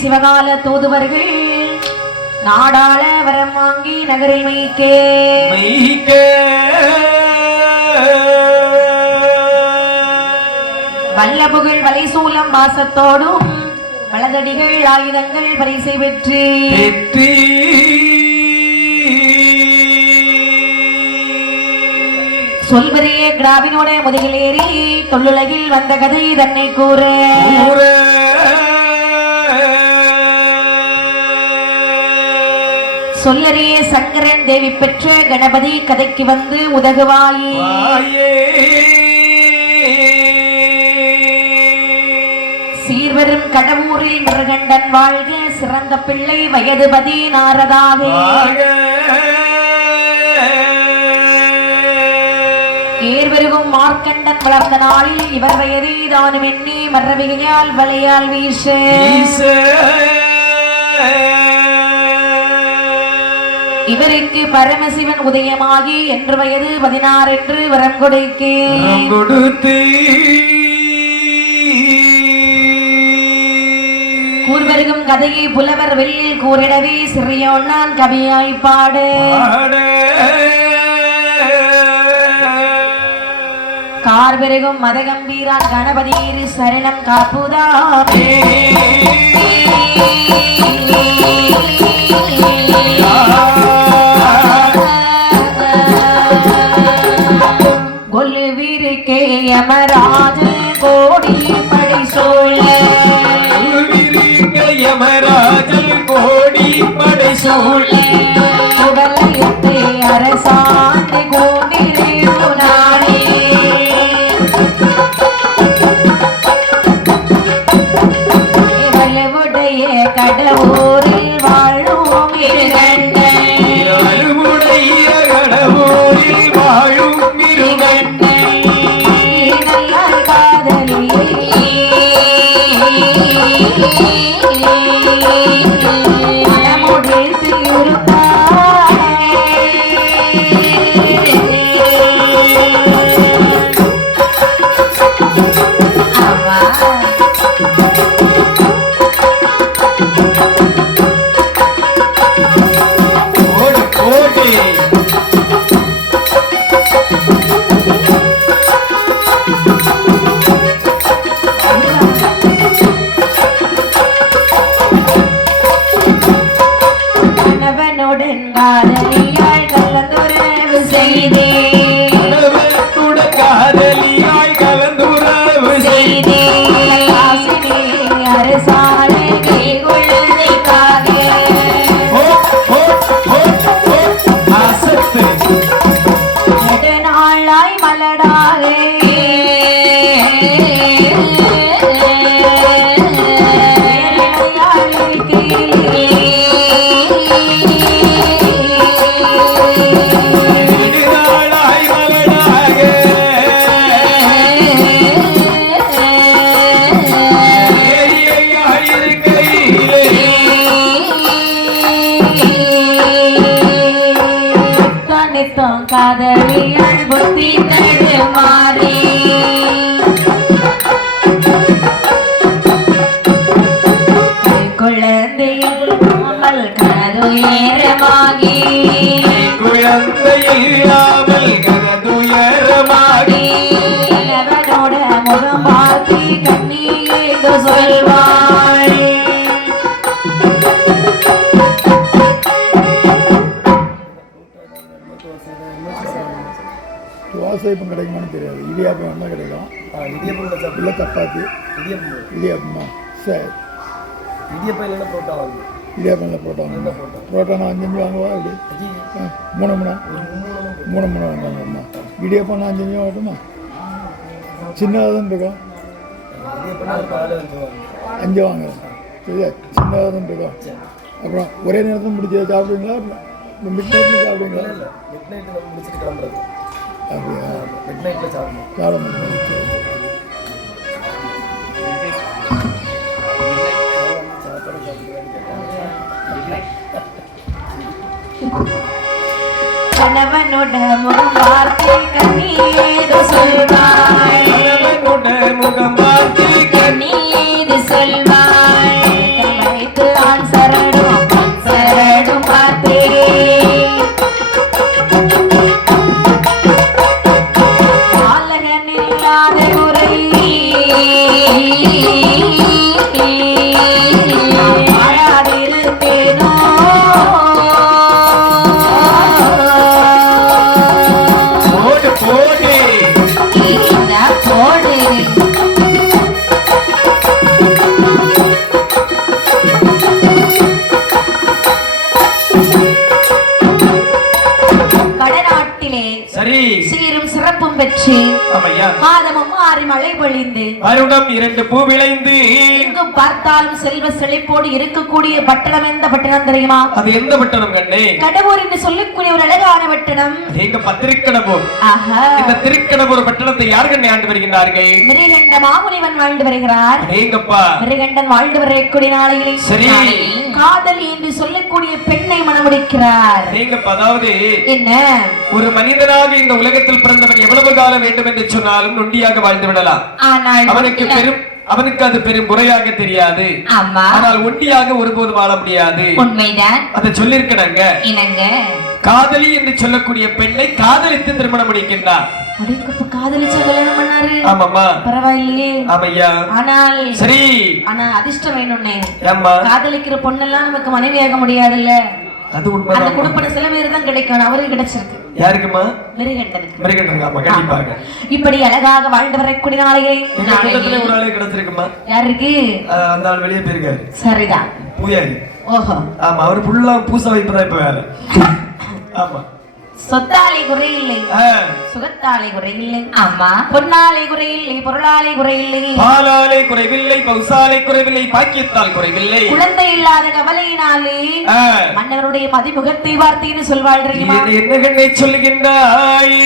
சிவகால தூதுவர்கள் நாடாள வரம் வாங்கி நகரில் மெய்க்கே வல்லபுகள் வலைசூலம் வாசத்தோடும் வலதடிகள் ஆயுதங்கள் பரிசை பெற்று சொல்வரையே கிராவினோட முதுகிலேறி தொல்லுலகில் வந்த கதை தன்னை கூற சொல்லறியே சங்கரன் தேவி பெற்ற கணபதி கதைக்கு வந்து உதகுவாயே சீர்வரும் கடவுரில் முருகண்டன் வாழ்க சிறந்த பிள்ளை வயது 16 ஏர்வருகும் மார்க்கண்டன் வளர்ந்த நாளில் இவர் வயதை தானும் எண்ணி மரவிகையால் வளையால் வீச இவருக்கு பரமசிவன் உதயமாகி என்று வயது 16 என்று வரம் கொடுத்து கூர்வருகும் கதையை புலவர் வெளியில் கூறிடவே சிறியோன் நான் கவியாய் பாடு கார்வருகும் மதகம்பீரான் கணபதி சரணம் காப்புதா கொல்லுவிருக்கே யமராஜ கோடி படை சோழ யமராஜல் கோடி படை சோழ உடலத்தை அரசாண்டை கோடிரேனானே இவளுடைய கடவுரில் வாழும் இருகண்டை கடவுரில் வாழும் இருகண்டை நல்ல காதலி காதலியால் புத்தி தடுமாறி குழந்தையில் அமல் கனதுயரமாகி குழந்தையில் அமல் கனதுயரமாகி அவனோட முகம் பார்த்து கண்ணீர் சொல்வாள் தோசை இப்போ கிடைக்குமான்னு தெரியாது. இடியாப்பம் தான் கிடைக்கும். இடியப்பம் இல்லை சப்பாத்தி இடியாப்பமா சரி இடியப்பம் இல்லைன்னா புரோட்டா வாங்க இடியாப்பம் இல்லை புரோட்டா வாங்க புரோட்டா நான் 5 வாங்குவா அப்படி 3 வாங்குவாங்கம்மா இடியாப்பம் நான் 5 வாங்கட்டுமா சின்னதாக தான் இருக்கும் 5 வாங்க சரியா சின்னதாக தான் இருக்கும். அப்புறம் ஒரே நேரத்தில் முடிச்சு சாப்பிடுவீங்களா மிட் நைட்டில் சாப்பிடுவீங்களா மிட் நைட்டு முடிச்சுட்டு கிளம்புறது அப்படியா மிட் நைட்டில் சாப்பிடணும் கணவனோட முகம் பார்த்து கண்ணீர் சொல்வாய் முகம் பார்த்து கண்ணீர் சொல்வாய் ஆமையா மாதமும் ஆறு மழை பொழிந்து வருடம் 2 பூ விளைந்து எங்கு பார்த்தாலும் செல்வ செழிப்போடு இருக்கக்கூடிய பட்டணம் எந்த பட்டணம் தெரியுமா? அது எந்த பட்டணம் கண்ணே? கடவுர் என்று சொல்லக்கூடிய ஒரு அழகான பட்டணம். எங்க பத்திரிக்கடபூர். ஆஹா. இந்த திருக்கடபூர் பட்டணத்தை யார் கண்ணே ஆண்டு வருகின்றார்கள்? மிருகண்ட மாமுனிவன் வாழ்ந்து வருகிறார். ஏங்கப்பா மிருகண்டன் வாழ்ந்து வரக்கூடிய நாளையிலே சரி காதலி என்று சொல்லக்கூடிய பெண்ணை மணமுடிக்கிறார். ஏங்கப்பா அதாவது என்ன ஒரு மனிதனாக இந்த உலகத்தில் பிறந்தவன் எவ்வளவு காலம் வேண்டும் என்று சொன்னாலும் நொண்டியாக வாழ்ந்து விடலாம். அவனுக்கு அது பெரும் முறையாக தெரியாது. ஆனால் ஒண்டியாக ஒருபோது வாழ முடியாது. உண்மைதான். அதை சொல்லிருக்கிறாங்க. காதலி என்று சொல்லக்கூடிய பெண்ணை காதலித்து திருமணம் முடிக்கின்றார். காதலிச்சா கல்யாணம் பண்ணாரு. ஆமாமா பரவாயில்லையே. ஆமையா. ஆனால் சரி ஆனா அதிர்ஷ்டம் வேணும்னே. ஆமா காதலிக்கிற பொண்ணெல்லாம் நமக்கு மனைவியாக முடியாதுல்ல. அது உண்மைதான். அந்த குடும்பன சில பேர் தான் கிடைக்கும். அவருக்கு கிடைச்சிருக்கு. யாருக்குமா? மிருகண்டனுக்கு. மிருகண்டனுக்கு. ஆமா கண்டிப்பாக. இப்படி அழகாக வாழ்ந்து வரக்கூடிய நாளையே எங்க கூட்டத்துல ஒரு ஆளே கிடைச்சிருக்குமா? யாருக்கு? அந்த ஆள் வெளியே போயிருக்காரு. சரிதான். பூயாரி. ஓஹோ. ஆமா அவர் ஃபுல்லா பூசா வைப்பதா இப்ப வேலை. ஆமா. சொத்தாலை குறையில்லை, சுகத்தாலை குறையில்லை, ஆமா பொன்னாலை குறையில்லை, பொருளாலை குறையில்லை, பாலாலை குறைவில்லை, பௌசாலை குறைவில்லை, பாக்கியத்தால் குறைவில்லை, குழந்தை இல்லாத கவலையினாலே மன்னருடைய மதிமுகத்தை வார்த்தைன்னு சொல்வாள். என்ன கண்ணை சொல்லுகின்றாய்?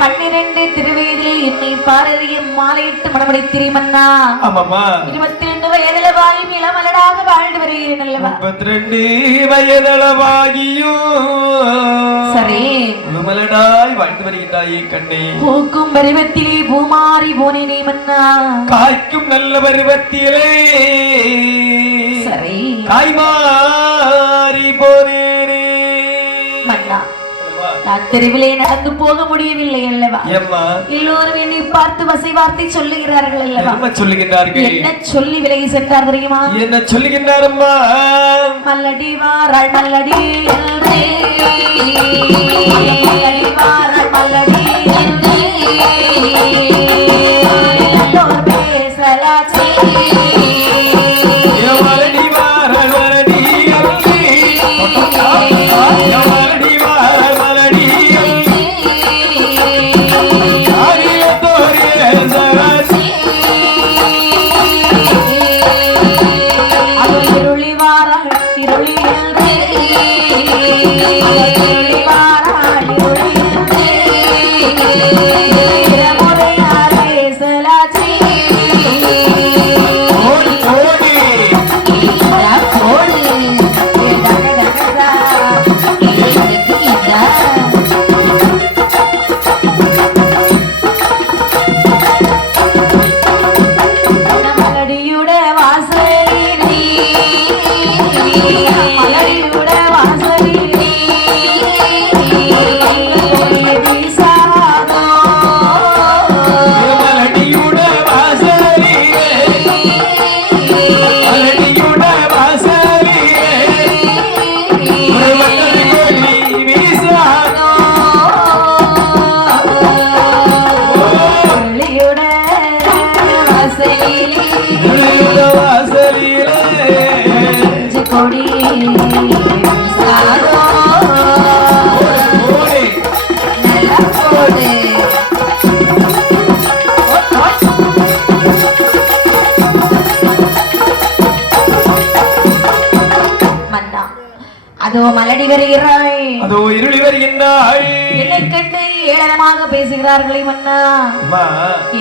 பன்னிரண்டு திருவயதில் மாலையிட்டு மணமடைத்திரி மன்னா. ஆமாமா 22 வயதிலவாயும் இளமலடாக வாழ்ந்து வருகிறேன் அல்லவா? 32 வயதளவாகியும் சரி இளமலடாய் வாழ்ந்து வருகின்றாயே கண்ணே. பூக்கும் பருவத்திலே பூமாரி போனேனே மன்னா. காய்க்கும் நல்ல பருவத்திலே சரி காய்மாறி போனேனே மன்னா. நான் தெருவிலே நடந்து போக முடியவில்லை அல்லவா? எல்லோரும் என்னை பார்த்து வசை வார்த்தை சொல்லுகிறார்கள் அல்லவா? என்ன சொல்லுகின்றார்கள்? என்ன சொல்லி விலகி சென்றார் தெரியுமா? என்ன சொல்லுகின்றாரம்மா? மல்லடி வாராள் மல்லடி என்றே, மல்லடி வாராள் மல்லடி என்றே எல்லோர் பேசலாச்சே. மல்லடி வாராள் மல்லடி என்றே, மல்லடி வாராள் மல்லடி என்றே ஆரியத்தோரே சராசி மலடி வருகிறாய், அதோ இருளி வருகின்றாய். என்னை கண்டு ஏளனமாக பேசுகிறார்களே மன்னா. அம்மா,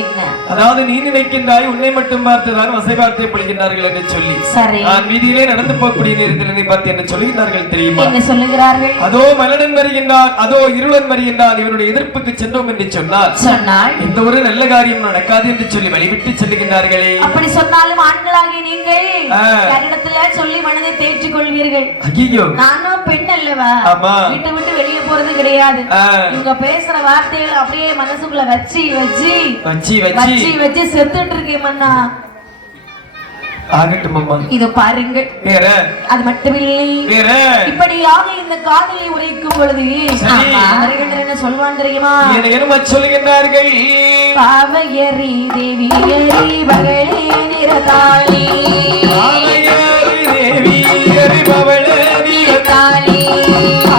என்ன? அதாவது நீ நினைக்கின்றாய் உன்னை மட்டும் பார்த்துதான் வசை வார்த்தை படுகின்றார்கள் என்று சொல்லி, சரி, நான் வீதியிலே நடந்து போகக்கூடிய நேரத்தில் என்னை பார்த்து என்ன சொல்லுகிறார்கள் தெரியுமா? என்ன சொல்லுகிறார்கள்? அதோ மலடன் வருகின்றான், அதோ இருளன் வருகின்றான், இவனுடைய எதிர்ப்புக்கு சென்றோம் என்று சொன்னால் எந்த ஒரு நல்ல காரியம் நடக்காது என்று சொல்லி வழிவிட்டு செல்லுகின்றார்களே. அப்படி சொன்னாலும் ஆண்களாகி நீங்கள் யாரிடத்துல சொல்லி மனதை தேற்றிக் கொள்வீர்கள். ஐயோ, நானும் பெண் அல்லவா, விட்டு விட்டு வெளியே போறது கிடையாது. இவங்க பேசுற வார்த்தைகள் அப்படியே மனசுக்குள்ள வச்சு வச்சு வச்சு வச்சு வச்சு செத்துட்டு இருக்கேன் மன்னா. ஆகட்டும் அம்மா, இது பாருங்கள். வேற அது மட்டுமில்லை, வேற இப்படியாக இந்த காதலை உரைக்கும் பொழுது என்ன சொல்வான் தெரியுமா? என்ன சொல்லுகின்றார்கள்? பாவையரி தேவியரி பகளே நிறதாளி, பாவையரி தேவியரி பகளே நிறதாளி,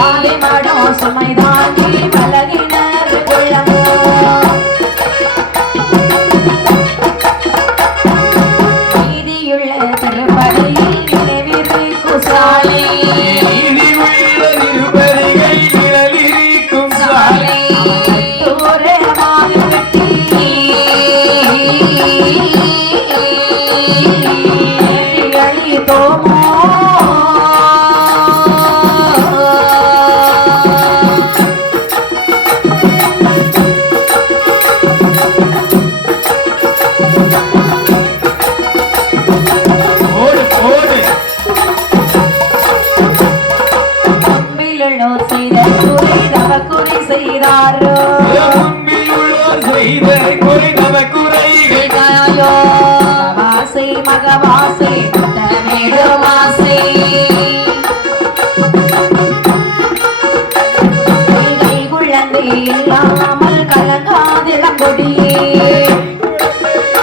ஆலை மாடோ சுமைதாங்கி பலகினர் கொள்ளமோ, நீதியுள்ள திருப்பதியில் நினைவிரு குசாலை, நீதியுள்ள திருப்பதிகள் நிழலிருக்கும் சாலை, தூரமாக விட்டு தோமோ செய்தாரோ, செய்த குறை தவ குறைகள் வாசை மகவாசை மேடமாசை, குழந்தை இல்லாமல் கலங்காதிடம் கொடியே,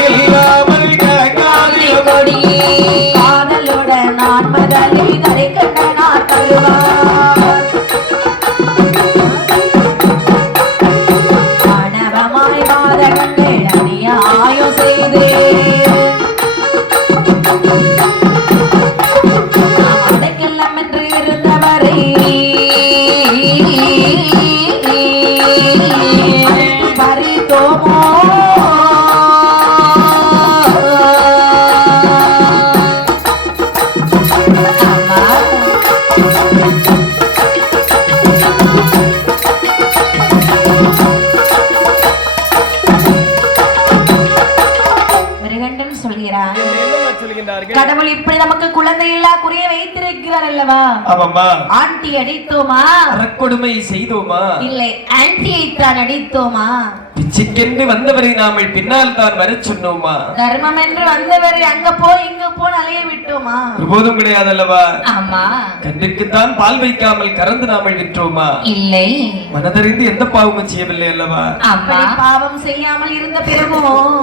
இல்லாமல் கலங்காதிடம் கொடியே, காதலுடன் நான் மதலில் கரை கண்ட நாட்டலுவார், மாணவமாய் மாதகங்கள் அநியாயம் செய்து அடைக்கெல்லாம் என்று இருந்தவரை பறித்தோமோ, கடவுள் இப்படி நமக்கு குழந்தை இல்லா குறிய வைத்திருக்கிறார் அல்லவா? ஆண்டி அடித்தோமா, அறக்கொடுமை செய்தோமா, இல்லை ஆண்டியை தான் அடித்தோமா, பிச்சைக்கென்று வந்தவரை நாமல் பின்னால் தான் வர சொன்னோமா, தர்மம் என்று வந்தவரை அங்க போ இங்க போ அலைய விட்டோமா? ஒருபோதும் கிடையாது அல்லவா? ஆமா. கண்ணிற்குத்தான் பால் வைக்காமல் கறந்து நாமல் விற்றோமா? இல்லை. மனதறிந்து எந்த பாவமும் செய்யவில்லை அல்லவா? ஆமா. பாவம் செய்யாமல் இருந்த பிறகும்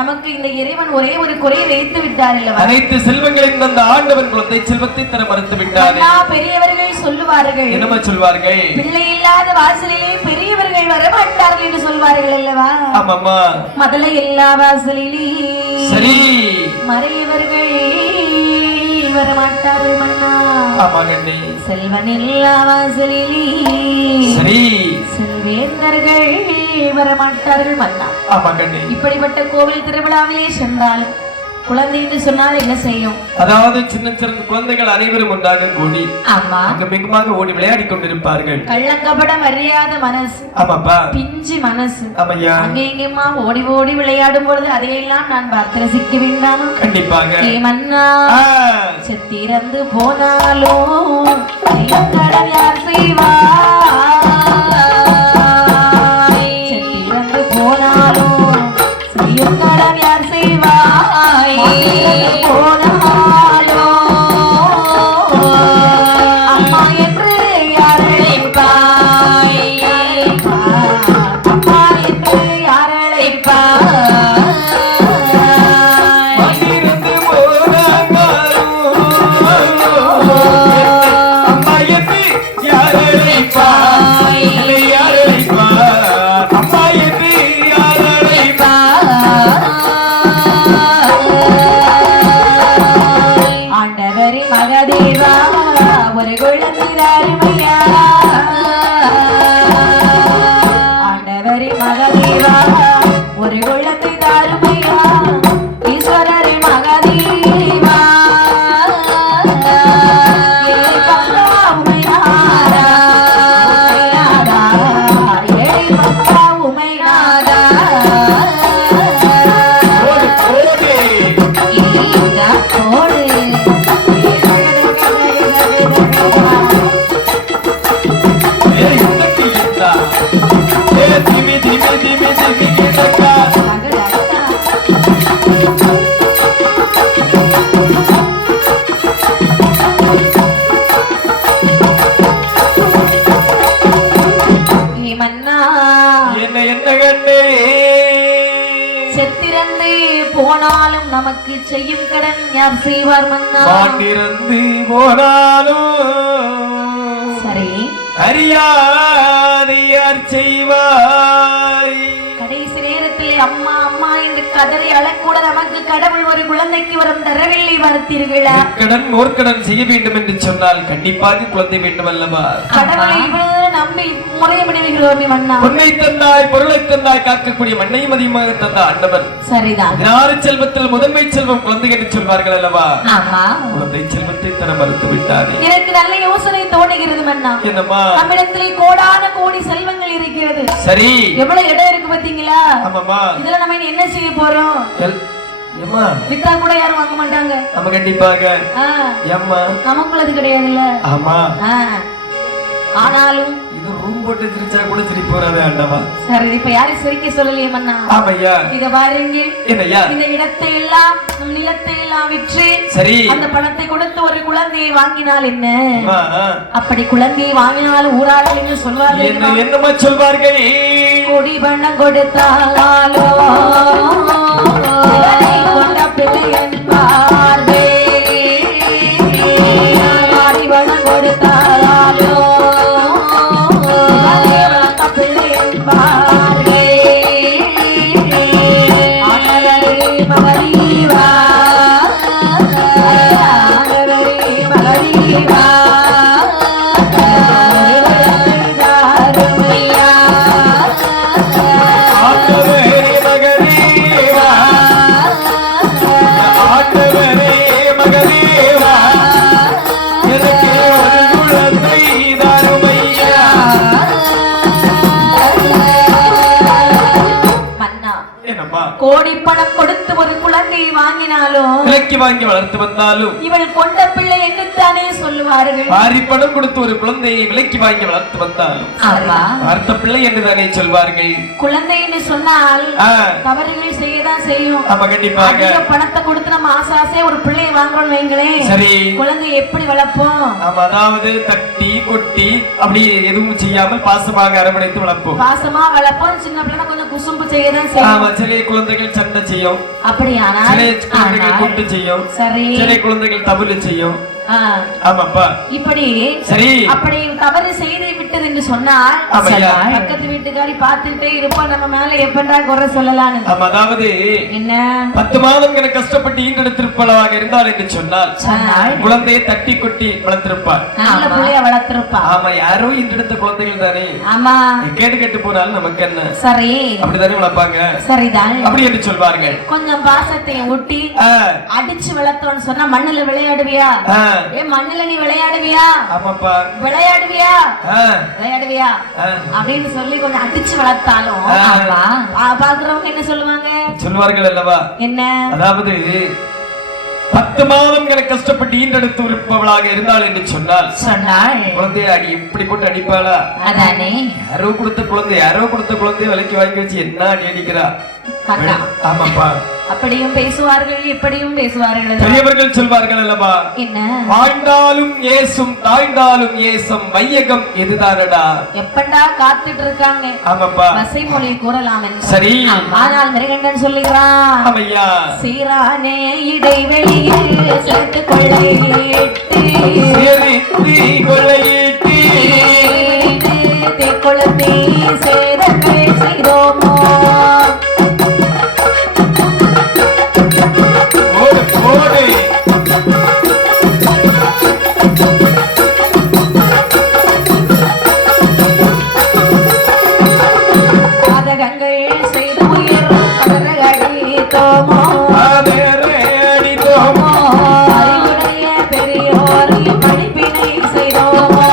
நமக்கு இந்த இறைவன் ஒரே ஒரு குறை வைத்து விட்டார் அல்லவா? அனைத்து செல்வங்களையும் தந்த ஆண்டவன் குழந்தை செல்வத்தை தர மறுத்து விட்டார். பெரியவர்கள் சொல்லுவார்கள், என்னமா சொல்வார்கள்? பிள்ளை இல்லாத வாசலிலே பெரியவர்கள் வரமாட்டார்கள் என்று சொல்வார்கள் அல்லவா? ஆமாமா. முதல்ல எல்லா வாசலிலே சரி மறையவர்கள் வரமாட்டார்கள் மன்னா. ஆமாங்கண்ணே. செல்வன் எல்லா வாசலிலே சரி செல்வேந்தர்கள் வரமாட்டார்கள் மன்னா. ஆமாங்கண்ணே. இப்படிப்பட்ட கோவில் திருவிழாவிலே சென்றால் குழந்தை என்று சொன்னால் என்ன செய்யும்? அதாவது சின்ன சின்ன குழந்தைகள் அனைவரும் ஒன்றாக கூடி மிகமாக ஓடி விளையாடி கொண்டிருப்பார்கள். கள்ளங்கபடம் அறியாத மனசு, ஆமாப்பா, பிஞ்சு மனசு, ஆமையா, அங்கே இங்கேமா ஓடி ஓடி விளையாடும் பொழுது அதையெல்லாம் நான் பார்த்து ரசிக்க வேண்டாமா? கண்டிப்பாக. மன்னா, செத்திறந்து போனாலும் கடன் யார் செய்வார்? செத்திறந்து போனாலும் செய்யும் கடன் யார் செய்வார்? போனாலோ அம்மா என்று யாரழைப்பாய்? அம்மா என்று யாரழைப்பாய்? அம்மா என்று யாரழைப்பாய்? அம்மா என்று யாரழைப்பாய்? போனாலும் நமக்கு செய்யும் கடன் யார் செய்வார் மன்னா? மாண்டிருந்து போனாலும் சரி, அறியாதை யார் செய்வாய்? கடைசி நேரத்தில் அம்மா அம்மா என்று கதறி அழக்கூட நமக்கு கடவுள் ஒரு குழந்தைக்கு வரும் தரவில்லை பார்த்தீர்களா? கடன் ஓர்கடன் செய்ய வேண்டும் என்று சொன்னால் கண்டிப்பாக குழந்தை வேண்டும் அல்லவா? கடவுளை இவ்வளவு நம்பி முறையப்படுகிறோமே மன்னா. பொன்னை தந்தாய் பொருளை தந்தாய் காக்கக்கூடிய மண்ணையும் அதிகமாக தந்த ஆண்டவர். சரிதான். 16 செல்வத்தில் முதன்மை செல்வம் குழந்தை என்று சொல்வார்கள் அல்லவா? ஆமா. குழந்தை செல்வத்தை தர மறுத்து விட்டாரே. எனக்கு நல்ல யோசனை தோணுகிறது மன்னா. என்னம்மா? நம்மிடத்திலே கோடான கோடி செல்வங்கள் இருக்கிறது. சரி, எவ்வளவு இடம் இருக்கு பாத்தீங்களா? ஆமாமா. இதுல நம்ம என்ன செய்ய போறோம்? ஏம்மா, வித்தா கூட யாரும் வாங்க மாட்டாங்க. நம்ம கண்டிப்பாக. ஏம்மா, நமக்குள்ளது கிடையாதுல்ல. ஆமா. ஆனாலும் இது ரூம் போட்டு சிரிச்சா கூட சிரிப்பு வராது ஆண்டவா. சரி, இப்ப யாரும் சிரிக்க சொல்லலையே மன்னா. ஆமையா. இத பாருங்க. என்னையா? இந்த இடத்தை எல்லாம் நிலத்தை எல்லாம் விற்று சரி அந்த பணத்தை கொடுத்து ஒரு குழந்தையை வாங்கினால் என்ன? அப்படி குழந்தையை வாங்கினால் ஊராளர் என்று சொல்வார்கள். என்னமா சொல்வார்கள்? கொடி பணம் கொடுத்தாலோ கொண்ட பிள்ளை என்பார்கள். கொடி பணம் கொடுத்தாலோ பிள்ளை என்பார்கள். மகரீவா மகரீவா கோடி பணம் கொடுத்து ஒரு குழந்தையை வாங்கினாலும் விலைக்கு வாங்கி வளர்த்து வந்தாலும் இவள் கொண்ட பிள்ளை என்னத்தானே சொல்லுவார்கள். பாரி பணம் கொடுத்து ஒரு குழந்தையை விலைக்கு வாங்கி வளர்த்து வந்தாலும் வார்த்த பிள்ளை என்றுதானே சொல்வார்கள். குழந்தை என்று சொன்னால் தவறுகள் செய்யதான் செய்யும். ஆமா, கண்டிப்பாக. பணத்தை கொடுத்து நம்ம ஆசாசே ஒரு பிள்ளையை வாங்குறோம் வைங்களேன். சரி, குழந்தையை எப்படி வளர்ப்போம்? ஆமா, அதாவது தட்டி கொட்டி அப்படி எதுவும் செய்யாமல் பாசமாக அரவணைத்து வளர்ப்போம். பாசமா வளர்ப்போம். சின்ன பிள்ளை கொஞ்சம் குசும்பு செய்யதான் செய்யும். ஆமா, சிறிய குழந்தைகள் சண்டை செய்யும். அப்படியானா சிறிய குழந்தைகள் கூட்டு செய்யும். சரி, சிறிய குழந்தைகள் தபுல செய்யும். ஆமாப்பா. இப்படி சரி, அப்படி தவறு செய்து விட்டது என்று சொன்னால் பக்கத்து வீட்டுக்காரி பார்த்துட்டே இருப்போம், நம்ம மேல எப்படா குறை சொல்லலாம். அதாவது என்ன 10 மாதம் எனக்கு கஷ்டப்பட்டு ஈண்டெடுத்திருப்பளவாக இருந்தால் என்று சொன்னால் குழந்தையை தட்டி கொட்டி வளர்த்திருப்பார். நல்ல பிள்ளைய வளர்த்திருப்பா. ஆமா, யாரோ ஈண்டெடுத்த குழந்தைகள் தானே. ஆமா, கேட்டு கேட்டு போனாலும் நமக்கு என்ன. சரி, அப்படித்தானே வளர்ப்பாங்க. சரிதான், அப்படி என்று சொல்வார்கள். கொஞ்சம் பாசத்தை ஊட்டி அடிச்சு வளர்த்தோன்னு சொன்னா மண்ணுல விளையாடுவியா? மண்ணுல நீ விளையாடுவியா? ஆமாப்பா. விளையாடுவியா விளையாடுவியா அப்படின்னு சொல்லி கொஞ்சம் அடிச்சு வளர்த்தாலும் பாக்குறவங்க என்ன சொல்லுவார்கள் அல்லவா? என்ன? அதாவது 10 மாதம் எனக்கு கஷ்டப்பட்டு ஈண்டெடுத்து இருப்பவளாக இருந்தாள் என்று சொன்னால் குழந்தைய அடி இப்படி போட்டு அடிப்பாளா? அதானே, யாரோ கொடுத்த குழந்தைய விலைக்கு வாங்கி வச்சு என்ன அடி அடிக்கிறா? ஆமாப்பா. அப்படியும் பேசுவார்கள், இப்படியும் பேசுவார்கள். பெரியவர்கள் சொல்வார்கள் அல்லவா? என்ன? வாழ்ந்தாலும் ஏசும் தாழ்ந்தாலும் ஏசும் வையகம் எதுதானடா? எப்படா காத்துட்டு இருக்காங்க. ஆமாப்பா, வசை மொழி கூறலாம். சரி, ஆனால் மிருகண்டன் சொல்லுகிறான். ஆமையா, சீரானே இடைவெளியில் சேர்த்து கொள்ளையிட்டு கொள்ளத்தை சேதங்கள் செய்தோமோ? பாதகங்கள் செய்து உயிர் அடித்தோமோ? அறிவுடைய பெரியோரை படிப்பினை செய்தோமோ?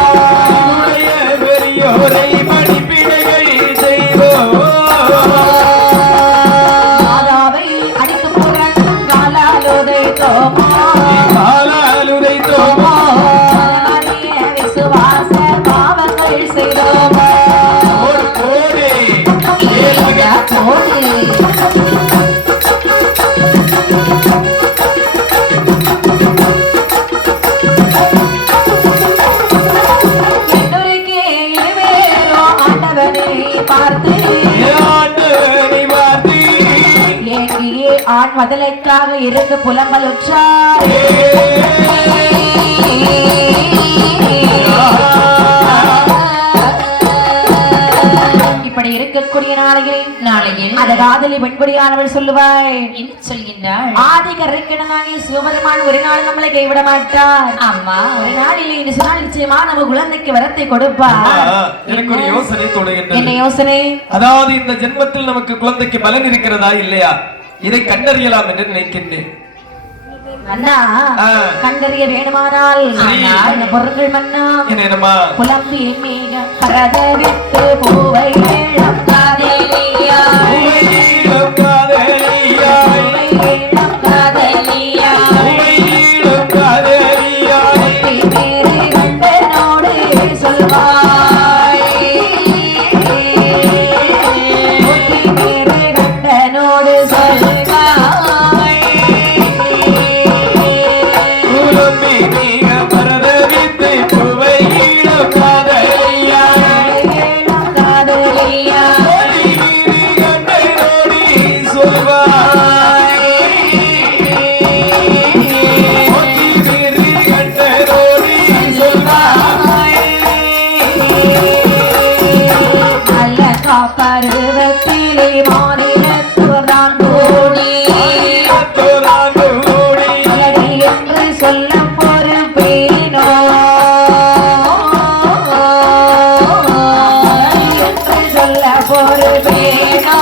மாதாவை அடித்து புறன் காலாலுதைத்தோமோ? விசுவாச பாவங்கள் செய்தோமோ? பார்த்து பதிலுக்காக இருந்து புலம்பலுற்றார். இப்படி இருக்கக்கூடிய நாளையில் அந்த காதலி பெண்குடியானவள் சொல்லுவாய் என்ன சொல்கின்றாள்? ஆதி கரைக்கணமாகி சிவபெருமான் ஒரு நாள் நம்மளை கைவிட மாட்டார். அம்மா ஒரு நாள் இல்லை என்று சொன்னால் நிச்சயமா நம்ம குழந்தைக்கு வரத்தை கொடுப்பார். எனக்கு ஒரு யோசனை தோணுகின்றது. என்ன யோசனை? அதாவது இந்த ஜென்மத்தில் நமக்கு குழந்தைக்கு பலன் இருக்கிறதா இல்லையா இதை கண்டறியலாம் என்று நினைக்கின்றேன். அண்ணா கண்டறிய வேணுமானால் என்ன பொருட்கள் மன்னா? என்னமா புலம்பி மேக பரதவிட்டு பூவை இளம் காதலியா இளம் காதலியா இளம் காதலியா இளம் காதலியா பேரு கண்டனோடு சொல்வாய் பேரு கண்டனோடு சொல்வாய் பருவத்திலே மாநிலத்துதான் கூடி என்று சொல்ல பொறுப்பேனோ என்று சொல்ல பொறுப்பேனோ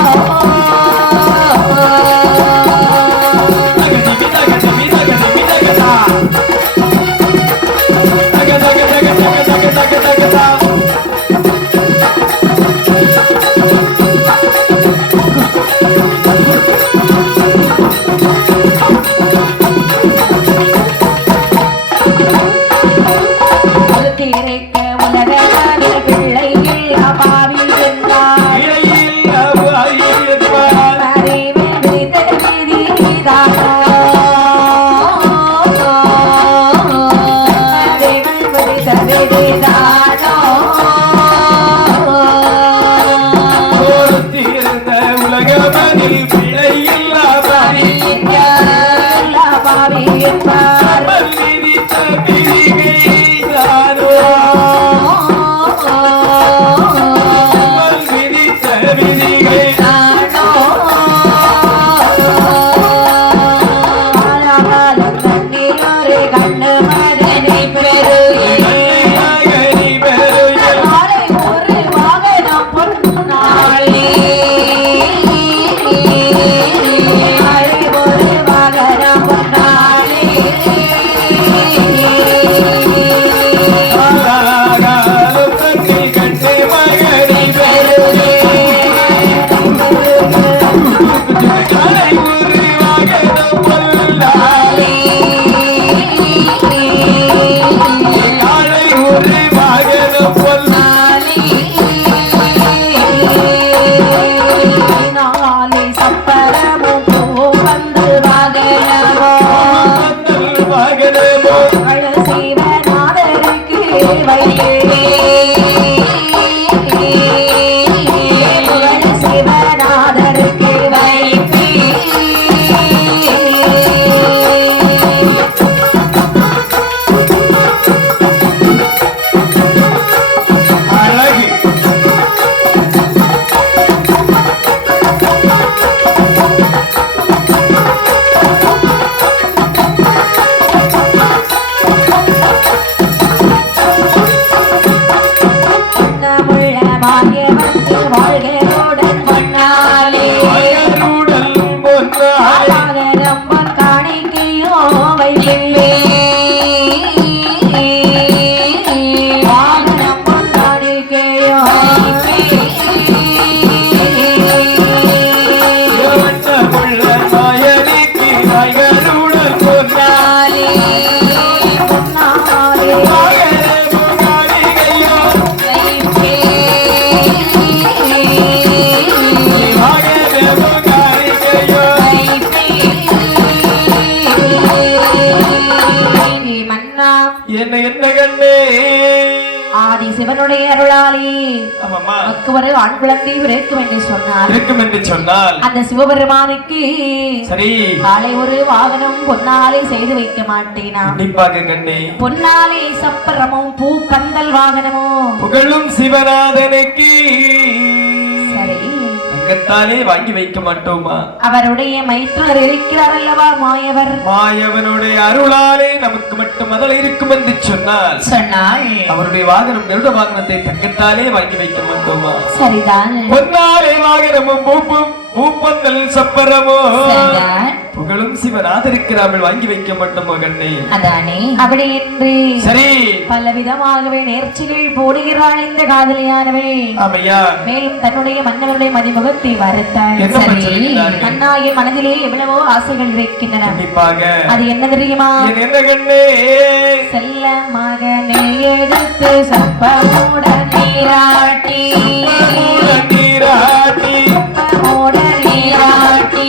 சிவனுடைய அருளாலே ஆமாம்மா நமக்கு ஒரு ஆண் குழந்தை இருக்கும் என்று சொன்னார். இருக்கும் என்று சொன்னால் அந்த சிவபெருமானுக்கு சரி காலை ஒரு வாகனம் பொன்னாலே செய்து வைக்க மாட்டேனா? கண்டிப்பாக கண்ணே. பொன்னாலே சப்பரமும் பூ பந்தல் வாகனமும் புகழும் சிவநாதனுக்கு சரி தங்கத்தாலே வாங்கி வைக்க மாட்டோமா? அவருடைய மைத்துனர் இருக்கிறார் அல்லவா மாயவர். மாயவனுடைய அருளாலே நமக்கு மட்டும் அதில் இருக்கும் என்று சொன்னால் அவருடைய வாகனம் கருட வாகனத்தை தங்கத்தாலே வாங்கி வைக்க மாட்டோமா? சரிதான். பொன்னாலே வாகனமும் பூப்பந்தல் சப்பரமோ புகழும் சிவநாதருக்கிறாமல் வாங்கி வைக்க மாட்டோமோ கண்ணே? அதானே அப்படி என்று சரி பலவிதமாகவே நேர்ச்சிகள் போடுகிறாள் இந்த காதலியானவள். ஆமையா. மேலும் தன்னுடைய மன்னவருடைய மதிமுகத்தை வருத்தாள். அண்ணா என் மனதிலே எவ்வளவோ ஆசைகள் இருக்கின்றன. கண்டிப்பாக. அது என்ன தெரியுமா? என்ன கண்ணே? செல்ல மகனை எடுத்து சப்பமோட நீராட்டி நீராட்டி சப்பமோட நீராட்டி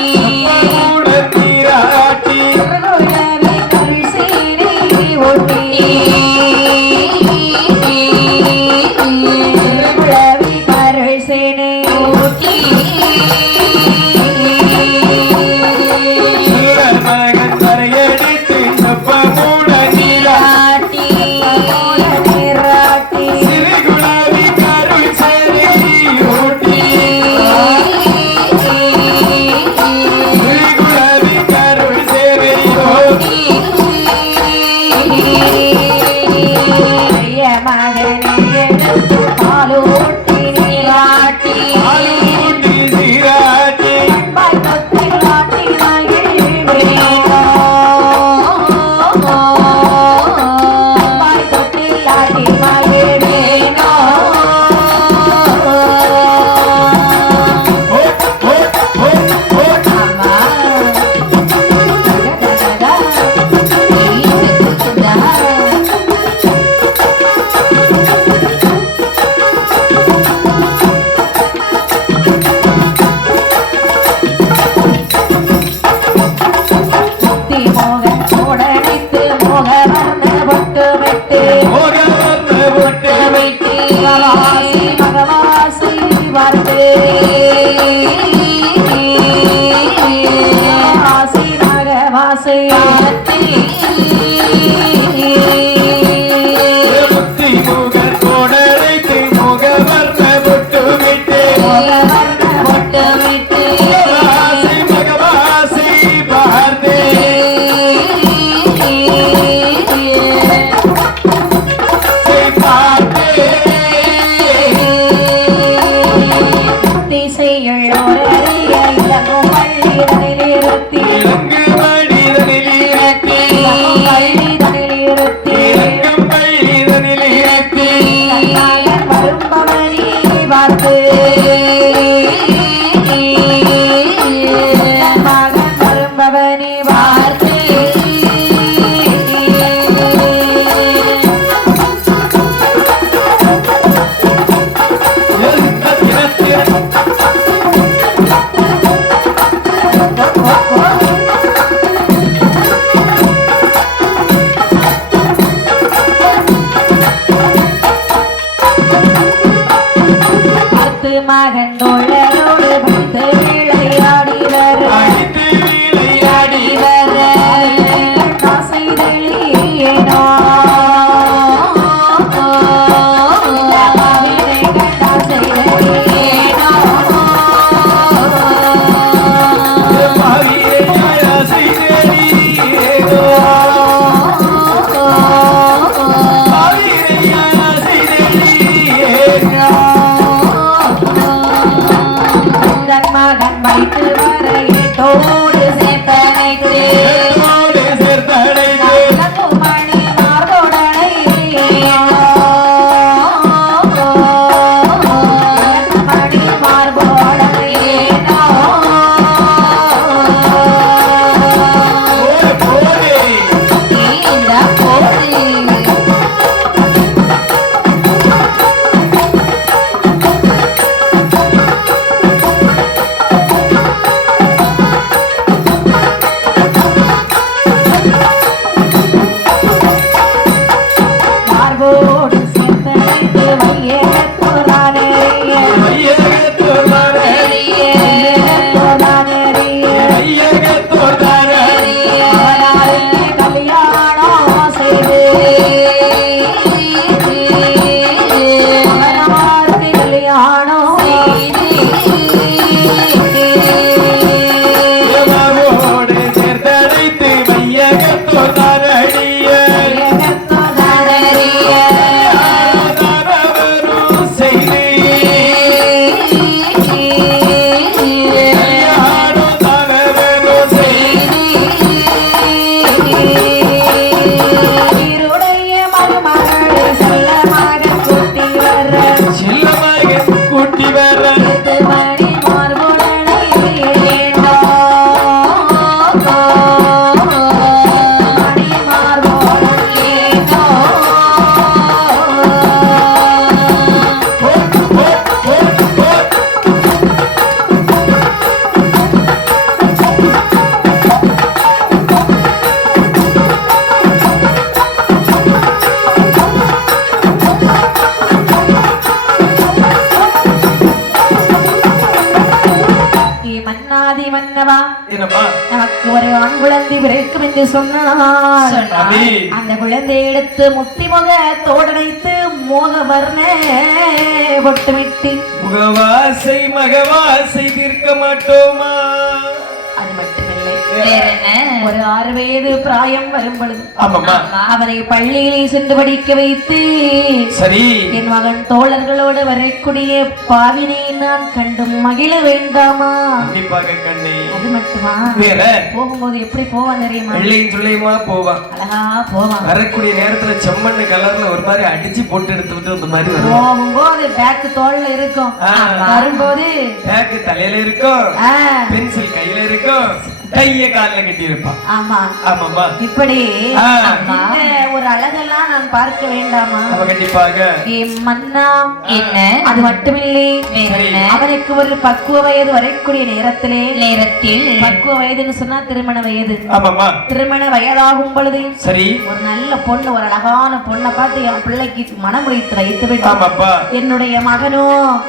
மகன் தோழரோடு வைத்து விளையாடி வர இருடைய மருமகளை செல்லமாக கூட்டி வர செல்லமாக கூட்டி வர மணி மார்புடனை ஏனோ மணி மார்புடன் ஏனோ மன்னாதி மன்னவா என்னப்பா நமக்கு ஒரு ஆண் குழந்தை பிறக்கும் என்று சொன்னார் அபி. அந்த குழந்தையை எடுத்து முத்தி முக தோடனைத்து மோக வர்ண பொட்டுமிட்டு முகவாசை மகவாசை தீர்க்க மாட்டோமா அது மட்டுமில்லை வேற என்ன ஒரு 6 வயது பிராயம் வரும் பொழுது ஆமாம்மா. அவரை பள்ளியிலே சென்று படிக்க வைத்து சரி என் மகன் தோழர்களோடு வரக்கூடிய பாவினை நான் கண்டு மகிழ வேண்டாமா கண்டிப்பாக கண்ணே அது மட்டுமா வேற போகும்போது எப்படி போவான் தெரியுமா வெள்ளையும் சொல்லியுமா போவான் அழகா போவான் வரக்கூடிய நேரத்துல செம்மண்ணு கலர்ல ஒரு மாதிரி அடிச்சு போட்டு எடுத்து விட்டு அந்த மாதிரி வரும் போகும்போது பேக் தோல்ல இருக்கும் ஆ. வரும்போது பேக்கு தலையில இருக்கும் ஆ, பென்சில் கையில இருக்கும் கைய கால்ல கட்டி இருப்பான் ஆமா ஆமாமா இப்படி ஆ. இந்த ஒரு அழகெல்லாம் நான் பார்க்க வேண்டாமா அவ கண்டிப்பாக என் மன்னா என்ன அது மட்டுமில்லை சரி. அவனுக்கு ஒரு பக்குவ வயது வரக்கூடிய நேரத்தில் பக்குவ வயதுன்னு சொன்னா திருமண வயது ஆமாமா திருமண வயதாகும் பொழுது சரி ஒரு நல்ல பொண்ணு ஒரு அழகான பொண்ணை பார்த்து என் பிள்ளைக்கு மனம் முடித்து வைத்து விட்டு ஆமாப்பா என்னுடைய மகனும்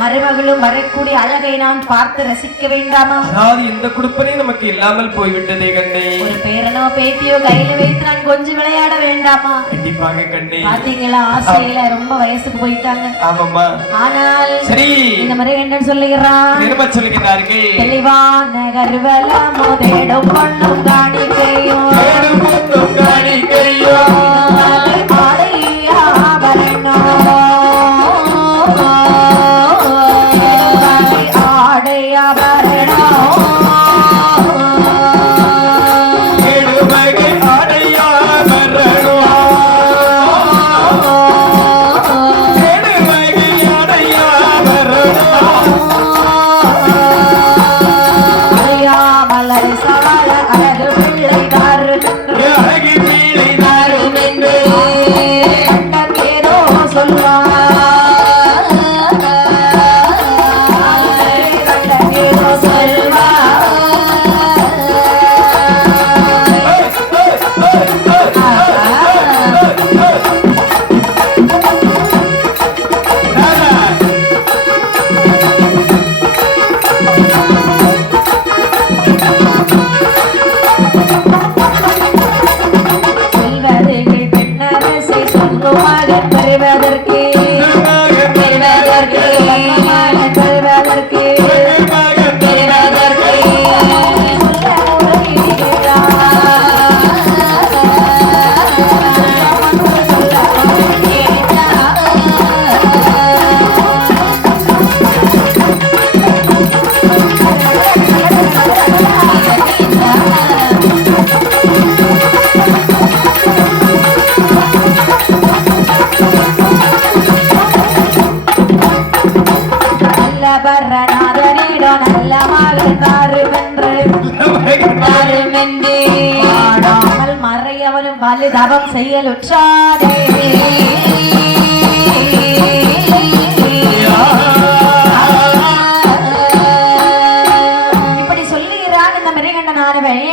மருமகளும் வரக்கூடிய அழகை நான் பார்த்து ரசிக்க வேண்டாமா அதாவது இந்த குடுப்பனே நமக்கு இல்லாமல் போய்விட்டதே கண்ணே ஒரு பேரனோ பேத்தியோ கையில வைத்து நான் கொஞ்சம் விளையாட வேண்டாமா கண்டிப்பாக கண்ணே பாத்தீங்களா ஆசையில ரொம்ப வயசுக்கு போயிட்டாங்க ஆமாமா ஆனால் சரி இந்த மாதிரி என்னன்னு சொல்லுகிறான் நிருப சொல்லுகிறார்கள் தெளிவான கருவலமோ தேடும் பொண்ணும் காணிக்கையும் தேடும் பொண்ணும் காணிக்கையும் கேடுமகை ஆடையா வரணும் கேடுமகை ஆடையா வரணும் அழகி பிள்ளை தாரும் என்று நல்ல மகன் தாருமென்று மறையவனும் பலு தவம் செய்யலுற்றாரே இப்படி சொல்லுகிறான் இந்த மிருகண்டனானவன்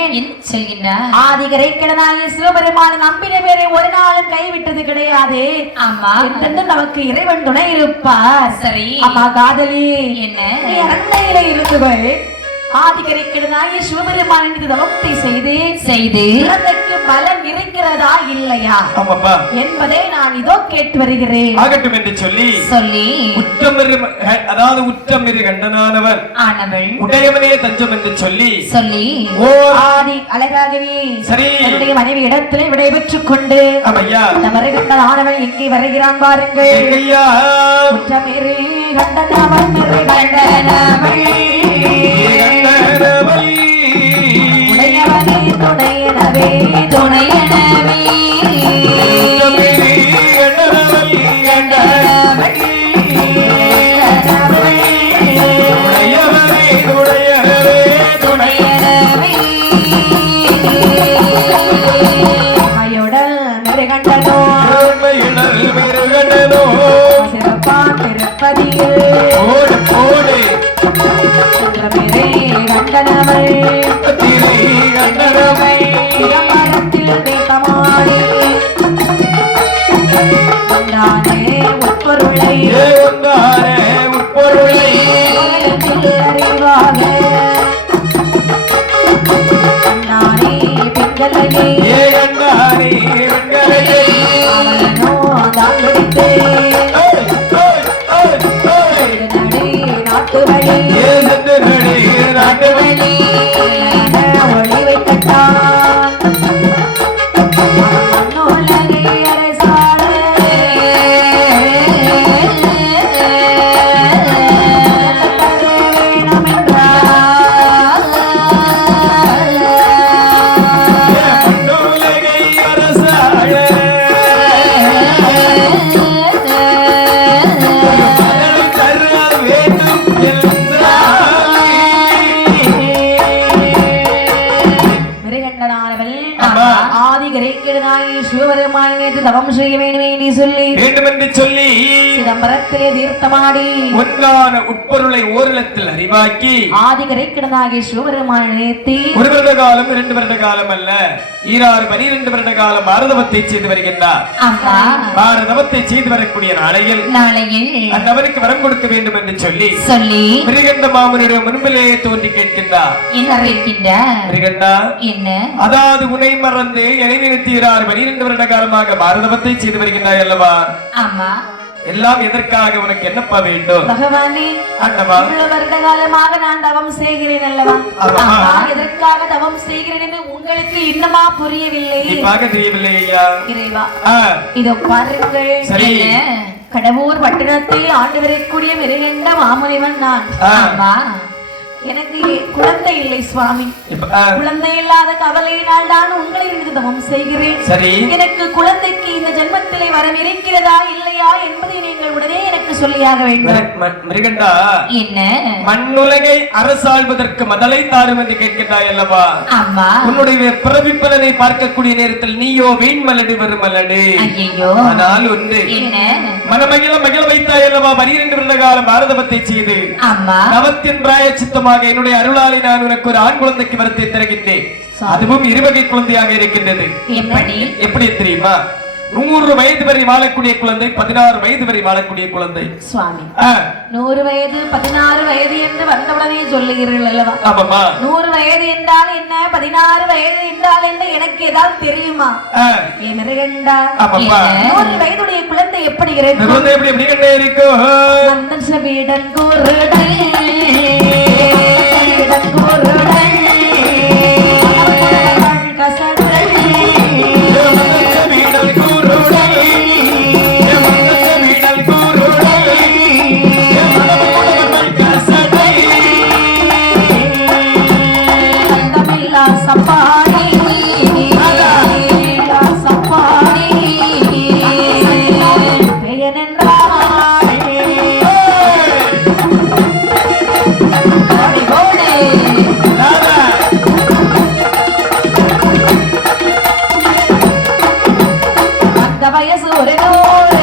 ஆதிகரை கிடனாகிய சிவபெருமான நம்பின பேரை ஒரு நாளும் கைவிட்டது கிடையாது. ஆமா, என்றென்றும் நமக்கு இறைவன் துணை இருப்பார். சரி அம்மா காதலி, என்ன அரண்மனையில இருந்தவள் ஆதிகரைக்கிடனாகிய சிவபெருமான் என்று தவத்தை செய்து குழந்தைக்கு பலம் இருக்கிறதா இல்லையா என்பதை நான் இதோ கேட்டு வருகிறேன். ஆகட்டும் என்று சொல்லி உற்றமிரு, அதாவது உற்றமிரு கண்டனானவர் ஆனவள் உடையவனே தஞ்சம் என்று சொல்லி ஓ ஆதி அழகாகவே சரி என்னுடைய மனைவி இடத்திலே விடைபெற்றுக் கொண்டு இந்த மருகண்டன் ஆனவள் எங்கே வருகிறான் பாருங்கள். உற்றமிரு கண்டனாவன் கண்டனவள் உடையவனே துணை எனவே துணையனவே அயோடல் மெருகண்டனோ சிறப்பா திருப்பதியில் சந்திரமேரே கண்டனவள் சிதம்பரத்தில் தேசமாடி வந்தானே உட்பொருளை உலகத்தில் அறிவாக கண்டானே பெண்களையே அவனோ தான் பிடித்து நடை நாட்டு வழி ஒளி வைத்தான் மண்ணோலகை அரசாள தவம் செய்ய வேண்டும் என்று சொல்லி சிதம்பரத்திலே தீர்த்தமாடி ஒன்றான உட்பொருளை ஓரிடத்தில் அறிவாக்கி ஆதிகரை கிடந்தாகிய சிவபெருமான நினைத்து 1 வருட காலம் 2 வருட காலம் அல்ல 12 வருட காலம் பாரதவத்தை செய்து வருகின்றார். பாரதவத்தை செய்து வரக்கூடிய நாளையில் அந்தவனுக்கு வரம் கொடுக்க வேண்டும் என்று சொல்லி மிருகண்ட மாமனுடைய முன்பிலேயே தோன்றி கேட்கின்றார். அதாவது உன்னை மறந்து என்னை நிறுத்தினார் 12 வருட காலமாக பாரதவத்தை செய்து வருகின்றாய் அல்லவா? எல்லாம் எதற்காக உனக்கு என்னப்பா வேண்டும்? பகவானே, இவ்வளவு வருட காலமாக நான் தவம் செய்கிறேன் அல்லவா? எதற்காக தவம் செய்கிறேன் என்று உங்களுக்கு இன்னமா புரியவில்லை? தெரியவில்லை ஐயா. இறைவா, இதோ பாருங்கள். சரி, கடவுர் பட்டணத்தை ஆண்டு வரக்கூடிய மிருகண்ட மாமுனிவன் நான். எனக்கு குழந்தை இல்லை சுவாமி. குழந்தை இல்லாத கவலையினால் தான் உங்களை தவம் செய்கிறேன். சரி, எனக்கு குழந்தைக்கு இந்த ஜென்மத்திலே வரம் இருக்கிறதா இல்லையா என்பதை நீங்கள் உடனே எனக்கு சொல்லியாக வேண்டும். மிருகண்டா, என்ன மண்ணுலகை அரசாள்வதற்கு மதலை தாரும் என்று கேட்கிறாய் அல்லவா? ஆமா. உன்னுடைய பிறவிப்பலனை பார்க்கக்கூடிய நேரத்தில் நீயோ வீண் மலடு வரும் மலடு. ஐயோ, ஆனால் ஒன்று, மனமகிழ மகிழ வைத்தாய் அல்லவா 12 வருட காலம் பாரதவத்தை செய்து. ஆமா. நவத்தின் பிராயச்சித்தமாக என்னுடைய அருளாலை நான் உனக்கு ஒரு ஆண் குழந்தைக்கு வரத்தை தருகின்றேன். அதுவும் இருவகை குழந்தையாக இருக்கின்றது. எப்படி தெரியுமா? 100 வயது வரை வாழக்கூடிய குழந்தை, 16 வயது வரை வாழக்கூடிய குழந்தை. சுவாமி, 100 வயது 16 வயது என்று வந்தவுடனே சொல்லுகிறீர்கள் அல்லவா? ஆமாமா. 100 வயது என்றால் என்ன, 16 வயது என்றால் என்ன, எனக்கு ஏதாவது தெரியுமா? மிருகண்டா, 100 வயதுடைய குழந்தை எப்படி இருக்கும்? குழந்தை எப்படி இருக்கும்? மந்தன் வீடன் கூறுடை கூறுடை கசடை சப்பாடி சப்பாடி அந்த வயசு ஒரு நூறு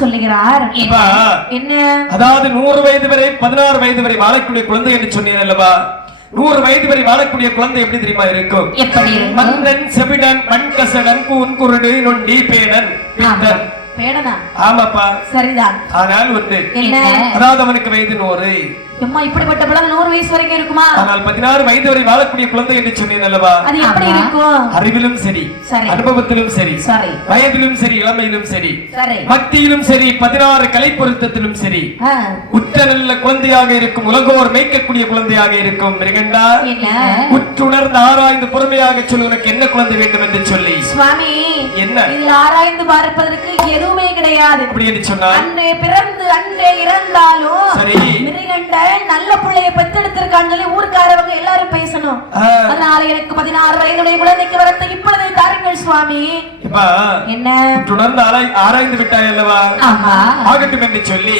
சொல்லுகிறேன். இப்ப என்ன? அதாவது 100 வயது வரை 16 வயது வரை வாழக்கூடிய குழந்தை என்று சொன்னீர் அல்லவா? 100 வயது வரை வாழக்கூடிய குழந்தை எப்படி தெரியுமா இருக்கும்? எப்படி இருக்கும்? மன்னன் செவிடன் மண்கசடன் கூன்குருடு நொண்டி பேடன் பித்தன். பேடனா? ஆமாப்பா. சரிதான். ஆனால் ஒன்று என்ன? அதாவது அவனுக்கு வயது 100. அம்மா இப்படிப்பட்ட படம் 100 வயசு வரைக்கும் இருக்குமா? ஆனால் 16 வயது வரை வாழக்கூடிய குழந்தை என்று சொன்னேன் அல்லவா? அது எப்படி இருக்கும்? அறிவிலும் சரி, அனுபவத்திலும் சரி, வயதிலும் சரி, இளமையிலும் சரி, பக்தியிலும் சரி, 16 கலை பொருத்தத்திலும் சரி, உற்ற நல்ல குழந்தையாக இருக்கும், உலகோர் மேய்க்கக்கூடிய குழந்தையாக இருக்கும். மிருகண்டா, உற்றுணர்ந்து ஆராய்ந்து பொறுமையாக சொல்லு, உனக்கு என்ன குழந்தை வேண்டும் என்று சொல்லி. சுவாமி, என்ன இதில் ஆராய்ந்து பார்ப்பதற்கு எதுவுமே கிடையாது. அப்படி என்று சொன்னார். அன்றே பிறந்து அன்றே இறந்தாலும் சரி, மிருகண்ட நல்ல பிள்ளைய பெத்தெடுத்திருக்கான்னு சொல்லி ஊர்க்காரவங்க எல்லாரும் பேசணும். அதனால எனக்கு 16 வயதுடைய குழந்தைக்கு வரத்தை இப்பொழுது தாருங்கள் சுவாமி. என்ன? தொடர்ந்து ஆராய்ந்து விட்டாய் அல்லவா? ஆகட்டும் என்று சொல்லி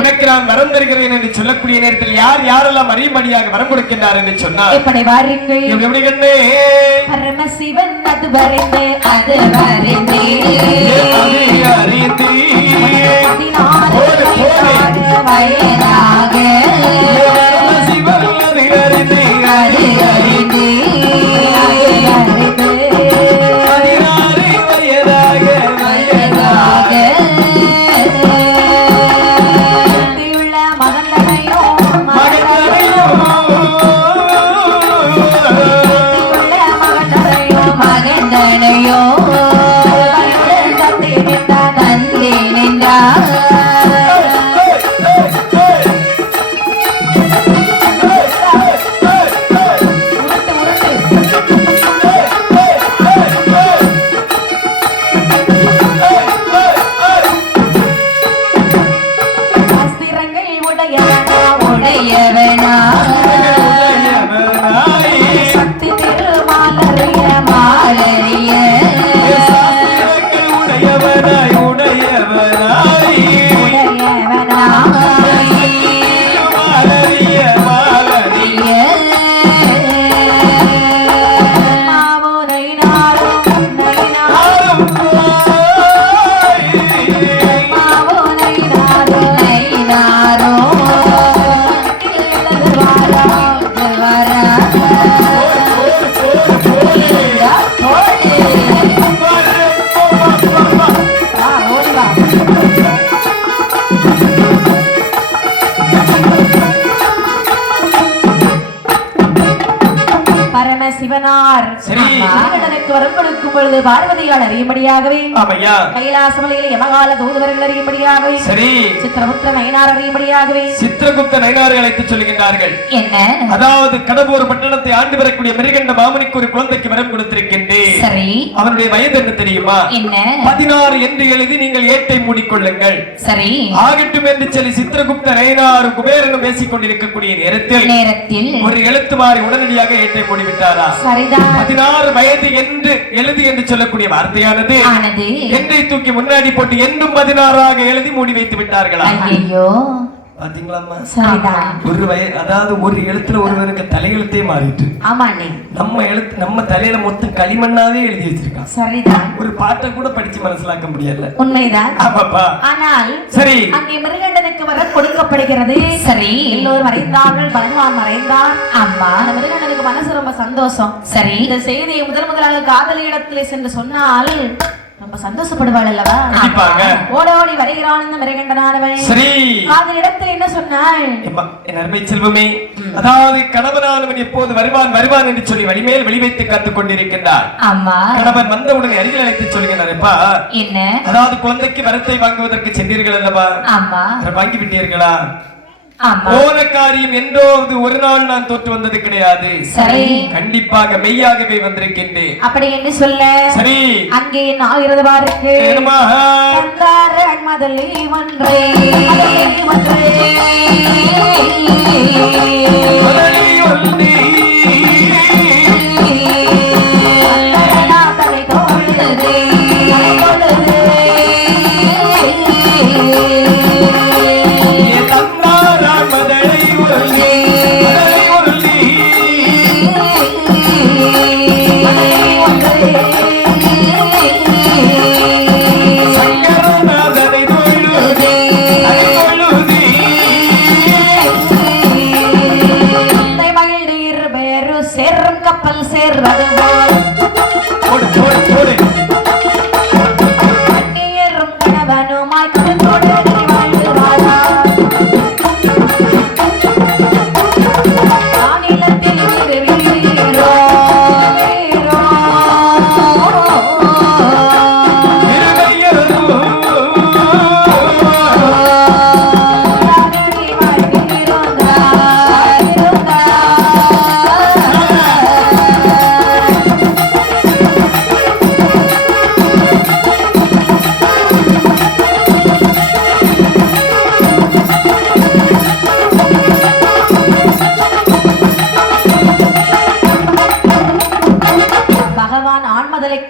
உனக்கு நான் வரம் தருகிறேன் என்று சொல்லக்கூடிய நேரத்தில் யார் யாரெல்லாம் அறியும்படியாக வரம் கொடுக்கின்றார் என்று சொன்னார். எப்படி வாருங்கள்? எப்படி கண்ணே? பரமசிவன் அது வரைந்து அது வரைந்து அறிந்து 16 வயதாக சிவன் அது அறிந்து அறிந்து 16 வயதாக மகந்தனையோ தந்தை நின்றார். உடையவனா சக்தி திருமாலறிய மாலறிய உடையவனாய் உடையவனாய் மாலறிய மாலறிய மாவோனை நாரும் நைனாரும் மாவோனை நாரும் நைனாரும் பரமசிவனார் எனக்கு வரம் கொடுக்கும் பொழுது பார்வதியால் அறியும்படியாகவே, கைலாசமலையில் யமகால தூதுவர்கள் அறியும்படியாகவே, சித்திரகுப்த நயனார் அறியும்படியாகவே சித்திரகுப்த நயனாரை அழைத்து சொல்லுகின்றார்கள். என்ன? அதாவது கடம்பூர் பட்டணத்தை ஆண்டு வரக்கூடிய மிருகண்ட மாமுனிக்கு ஒரு குழந்தைக்கு வரம் கொடுத்திருக்கின்றேன். சரி, அவனுடைய வயது என்ன தெரியுமா? என்ன? 16 என்று எழுதி நீங்கள் ஏட்டை மூடிக்கொள்ளுங்கள். சரி, ஆகட்டும் என்று சொல்லி சித்திரகுப்த நயனார் குபேரனும் பேசிக் கொண்டிருக்கக்கூடிய நேரத்தில் ஒரு எழுத்து மாறி உடனடியாக ஏட்டை மூடிவிட்டாரா? சரிதான். 16 வயது என்று எழுதி என்று சொல்லக்கூடிய வார்த்தையானது எண்ணை தூக்கி முன்னாடி போட்டு என்னும் 16ஆக எழுதி மூடி வைத்து விட்டார்களா? ஐயோ, பாத்தீங்களாம்மா? சரிதான். ஒரு வயது, அதாவது ஒரு எழுத்துல ஒருவருக்கு தலையெழுத்தே மாறிட்டு. ஆமாண்ணே, நம்ம எழுத்து நம்ம தலையில மொத்தம் களிமண்ணாவே எழுதி வச்சிருக்கான். சரிதான். ஒரு பாட்டை கூட படிச்சு மனசிலாக்க முடியல. உண்மைதான். ஆமாப்பா. ஆனால் சரி, அங்கே மிருகண்டனுக்கு வர கொடுக்கப்படுகிறது. சரி, எல்லோரும் மறைந்தார்கள், பகவான் மறைந்தார். ஆமா, அந்த மிருகண்டனுக்கு மனசு ரொம்ப சந்தோஷம். சரி, இந்த செய்தியை முதலாக காதலி இடத்திலே சென்று சொன்னால் ரொம்ப சந்தோஷப்படுவாள் அல்லவா? ஓடோடி வருகிறான் இந்த மிருகண்டனானவன். சரி, காதலி இடத்தில் என்ன சொன்னாள்? என் அருமை செல்வமே, அதாவது கணவனானவன் எப்போது வருவான் என்று சொல்லி வழிமேல் வெளி வைத்து காத்துக் கொண்டிருக்கின்றார். ஆமா, கணவன் வந்தவுடனே அருகில் அழைத்து சொல்கிறாரப்பா, என்ன? அதாவது குழந்தைக்கு வரத்தை வாங்குவதற்கு சென்றீர்கள் அல்லவா? ஆமா, வாங்கி விட்டீர்களா? போன காரியம் என்றோது ஒரு நாள் நான் தோற்று வந்தது கிடையாது. சரி, கண்டிப்பாக மெய்யாகவே வந்திருக்கின்றேன். அப்படி என்று சொல்ல, சரி, அங்கே என்ன ஆகிறது பாருக்கு. முதலே ஒன்றே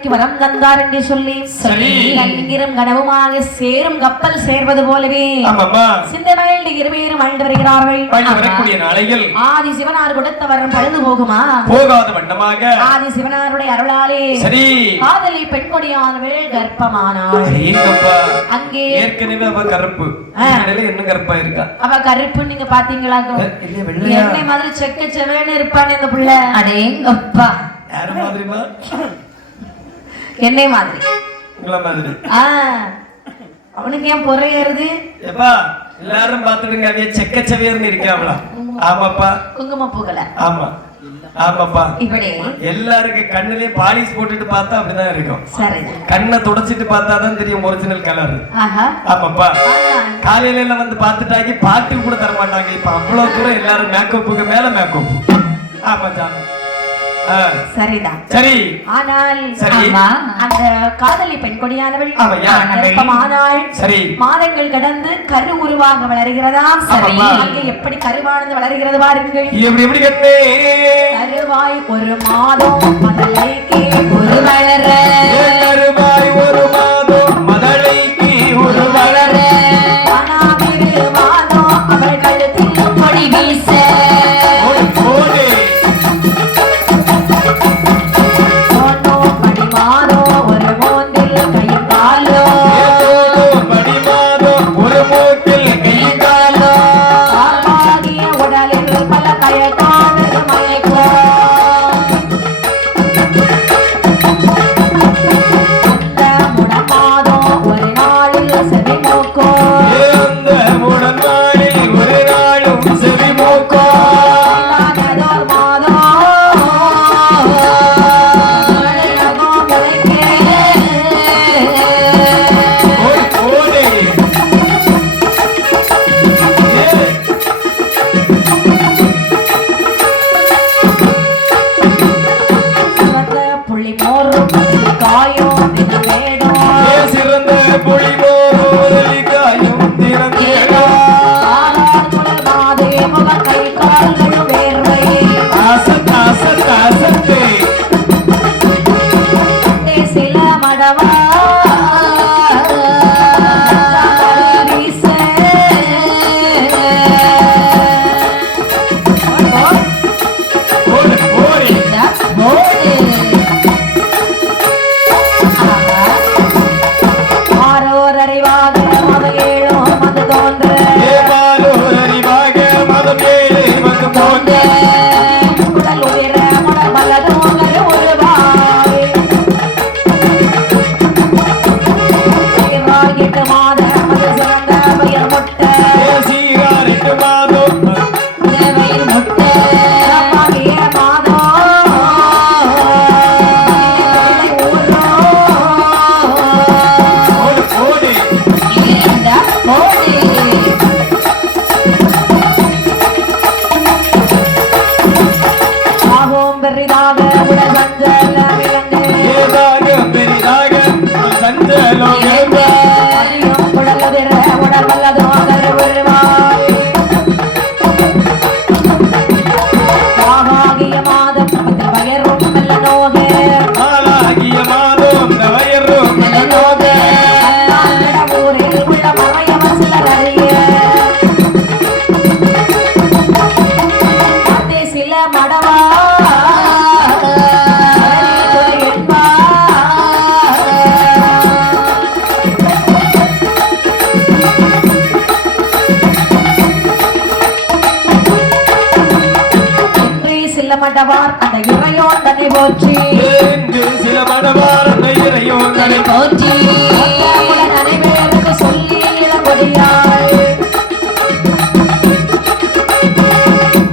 காதலிக்கு வரம் தந்தார் என்று சொல்லி சரி. கண்ணிரம் கனவுமாக சேரும் கப்பல் சேர்வது போலவே ஆமாம்மா. சிந்தனையில் இருவேறும் வாழ்ந்து வருகிறார்கள். வாழ்ந்து வரக்கூடிய நாளைகள் ஆதி சிவனார் கொடுத்த வரம் பழுது போகுமா? போகாத வண்ணமாக ஆதி சிவனாருடைய அருளாலே சரி காதலி பெண் கொடியானவள் கர்ப்பமானாள். ஏங்கப்பா. அங்கே ஏற்கனவே அவ கருப்பு இடையில இன்னும் கருப்பா இருக்கா. அவ கருப்பு நீங்க பாத்தீங்களா? இல்லையா வெள்ளையா? என்னை மாதிரி செக்க செவன்னு இருப்பான் இந்த புள்ள. அடேங்கப்பா. யார மாதிரிமா? என்னை மாதிரி. உங்கள மாதிரி. அவனுக்கு ஏன் பொறையறது? எப்பா எல்லாரும் பாத்துடுங்க அவைய செக்கச்சவேர்னு இருக்காங்களா? ஆமாப்பா. குங்கும பூக்கல. ஆமா ஆமாப்பா. இப்படி எல்லாருக்கு கண்ணுலயே பாலிஷ் போட்டுட்டு பார்த்தா அப்படிதான் இருக்கும். சரி. கண்ணை தொடச்சிட்டு பார்த்தாதான் தெரியும் ஒரிஜினல் கலர். ஆமாப்பா. காலையில எல்லாம் வந்து பார்த்துட்டாங்க பாட்டு கூட தர மாட்டாங்க. இப்ப அவ்வளவு தூரம் எல்லாரும் மேக்கப்புக்கு மேல மேக்கப். ஆமா சாமி. சரிதான். சரி. ஆனால் சரி. அந்த காதலி பெண் கொடியானவள் கர்ப்பமானாள். சரி. மாதங்கள் கடந்து கரு உருவாக வளர்கிறதாம். சரி. அங்கே எப்படி கருவானது வளர்கிறது பாருங்கள். எப்படி எப்படி கண்ணே? கருவாய் ஒரு மாதம் மதலைக்கு ஒரு வளர. கருவாய் ஒரு மாதம் மதலைக்கு ஒரு வளர. அனாவிரு மாதம் அவள் கழுத்தில் கொடி வீச. மடவார் அந்த இறையோன் தன்னை போற்றி சில மடவார் அந்த இறையோன் தன்னை போற்றி அனைவருக்கு சொல்லி இளங்கொடியாள்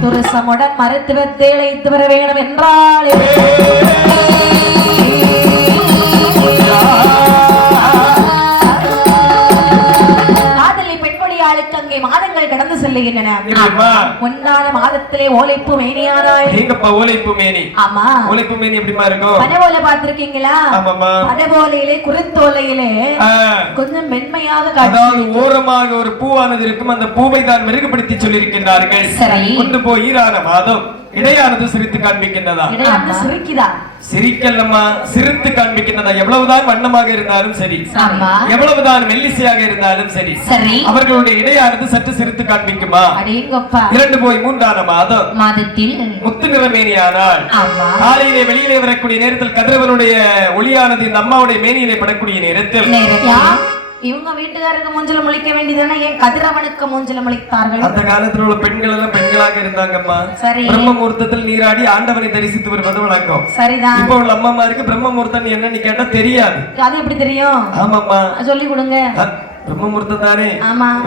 துரசமுடன் மருத்துவத்தை இழைத்து வர வேண்டும் என்றால் அங்கே மாதங்கள் கடந்து செல்லுகின்றன. முன்னால மாதத்திலே ஓலைப்பு மேனியானாய். எங்கப்பா ஓலைப்பு மேனி? ஆமா. ஓலைப்பு மேனி எப்படிமா இருக்கும்? பனவோலை பார்த்திருக்கீங்களா? ஆமாமா. பனவோலையிலே குருத்தோலையிலே கொஞ்சம் மென்மையாக காட்சி. அதாவது ஓரமாக ஒரு பூவானது இருக்கும். அந்த பூவை தான் மிருகப்படுத்தி சொல்லியிருக்கிறார்கள். சரி. கொண்டு போய் ஈரான மாதம் இடையானது சிரித்து காண்பிக்கின்றதா? இடையானது சிரிக்குதா? சிரிக்கல்லம்மா, சிரித்து காண்பிக்கின்றதா? எவ்வளவுதான் வண்ணமாக இருந்தாலும் சரி, எவ்வளவுதான் மெல்லிசையாக இருந்தாலும் சரி, அவர்களுடைய இடையானது சற்று சிரித்து காண்பிக்குமா? இரண்டு போய் மூன்றான மாதத்தில் முத்து நிறமேனியானால் காலையிலே வெளியிலே வரக்கூடிய நேரத்தில் கதிரவனுடைய ஒளியானது இந்த அம்மாவுடைய மேனியிலே படக்கூடிய நேரத்தில் இவங்க வீட்டுக்காரருக்கு மூஞ்சில முழிக்க வேண்டியதானே, ஏன் கதிரவனுக்கு மூஞ்சில முழித்தார்கள்? அந்த காலத்துல உள்ள பெண்கள் எல்லாம் பெண்களாக இருந்தாங்கம்மா. பிரம்ம முகூர்த்தத்தில் நீராடி ஆண்டவனை தரிசித்து வருவது வழக்கம். சரிதான். இப்ப உள்ள அம்மாமாருக்கு பிரம்ம முகூர்த்தம் என்னன்னு கேட்டா தெரியாது. அது எப்படி தெரியும்? ஆமாம்மா, சொல்லி கொடுங்க. பிரம்ம முகூர்த்தம் தானே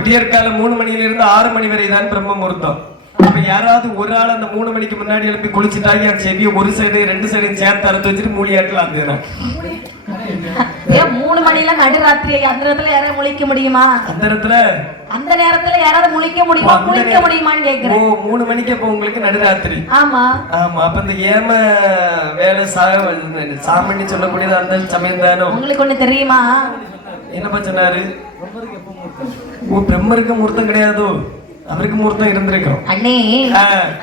விடியற்காலம் 3 மணியிலிருந்து 6 மணி வரை தான் பிரம்ம முகூர்த்தம். அப்ப யாராவது ஒரு ஆள் அந்த 3 மணிக்கு முன்னாடி எழுப்பி குளிச்சுட்டாங்க, செவிய ஒரு சைடு 2 சைடு சேர்த்து அறுத்து வச்சுட்டு மூலியாட்டலாம். 3 மணில நடுராத்திரி அந்த நேரத்துல யாராவது முழிக்க முடியுமா? அந்த நேரத்துல யாராவது முழிக்க முடியுமா? குளிக்க முடியுமான்னு கேக்குறேன். 3 மணிக்கு அப்ப உங்களுக்கு நடுராத்திரி. ஆமா ஆமா. அப்ப இந்த ஏம வேலை சாமணி சொல்லக்கூடியது அந்த சமயம் தானோ? உங்களுக்கு ஒண்ணு தெரியுமா? என்னப்பா சொன்னாரு? பிரம்மருக்கு முகூர்த்தம் கிடையாதோ? அவருக்கு முகூர்த்தம் இருந்திருக்கும் அண்ணே.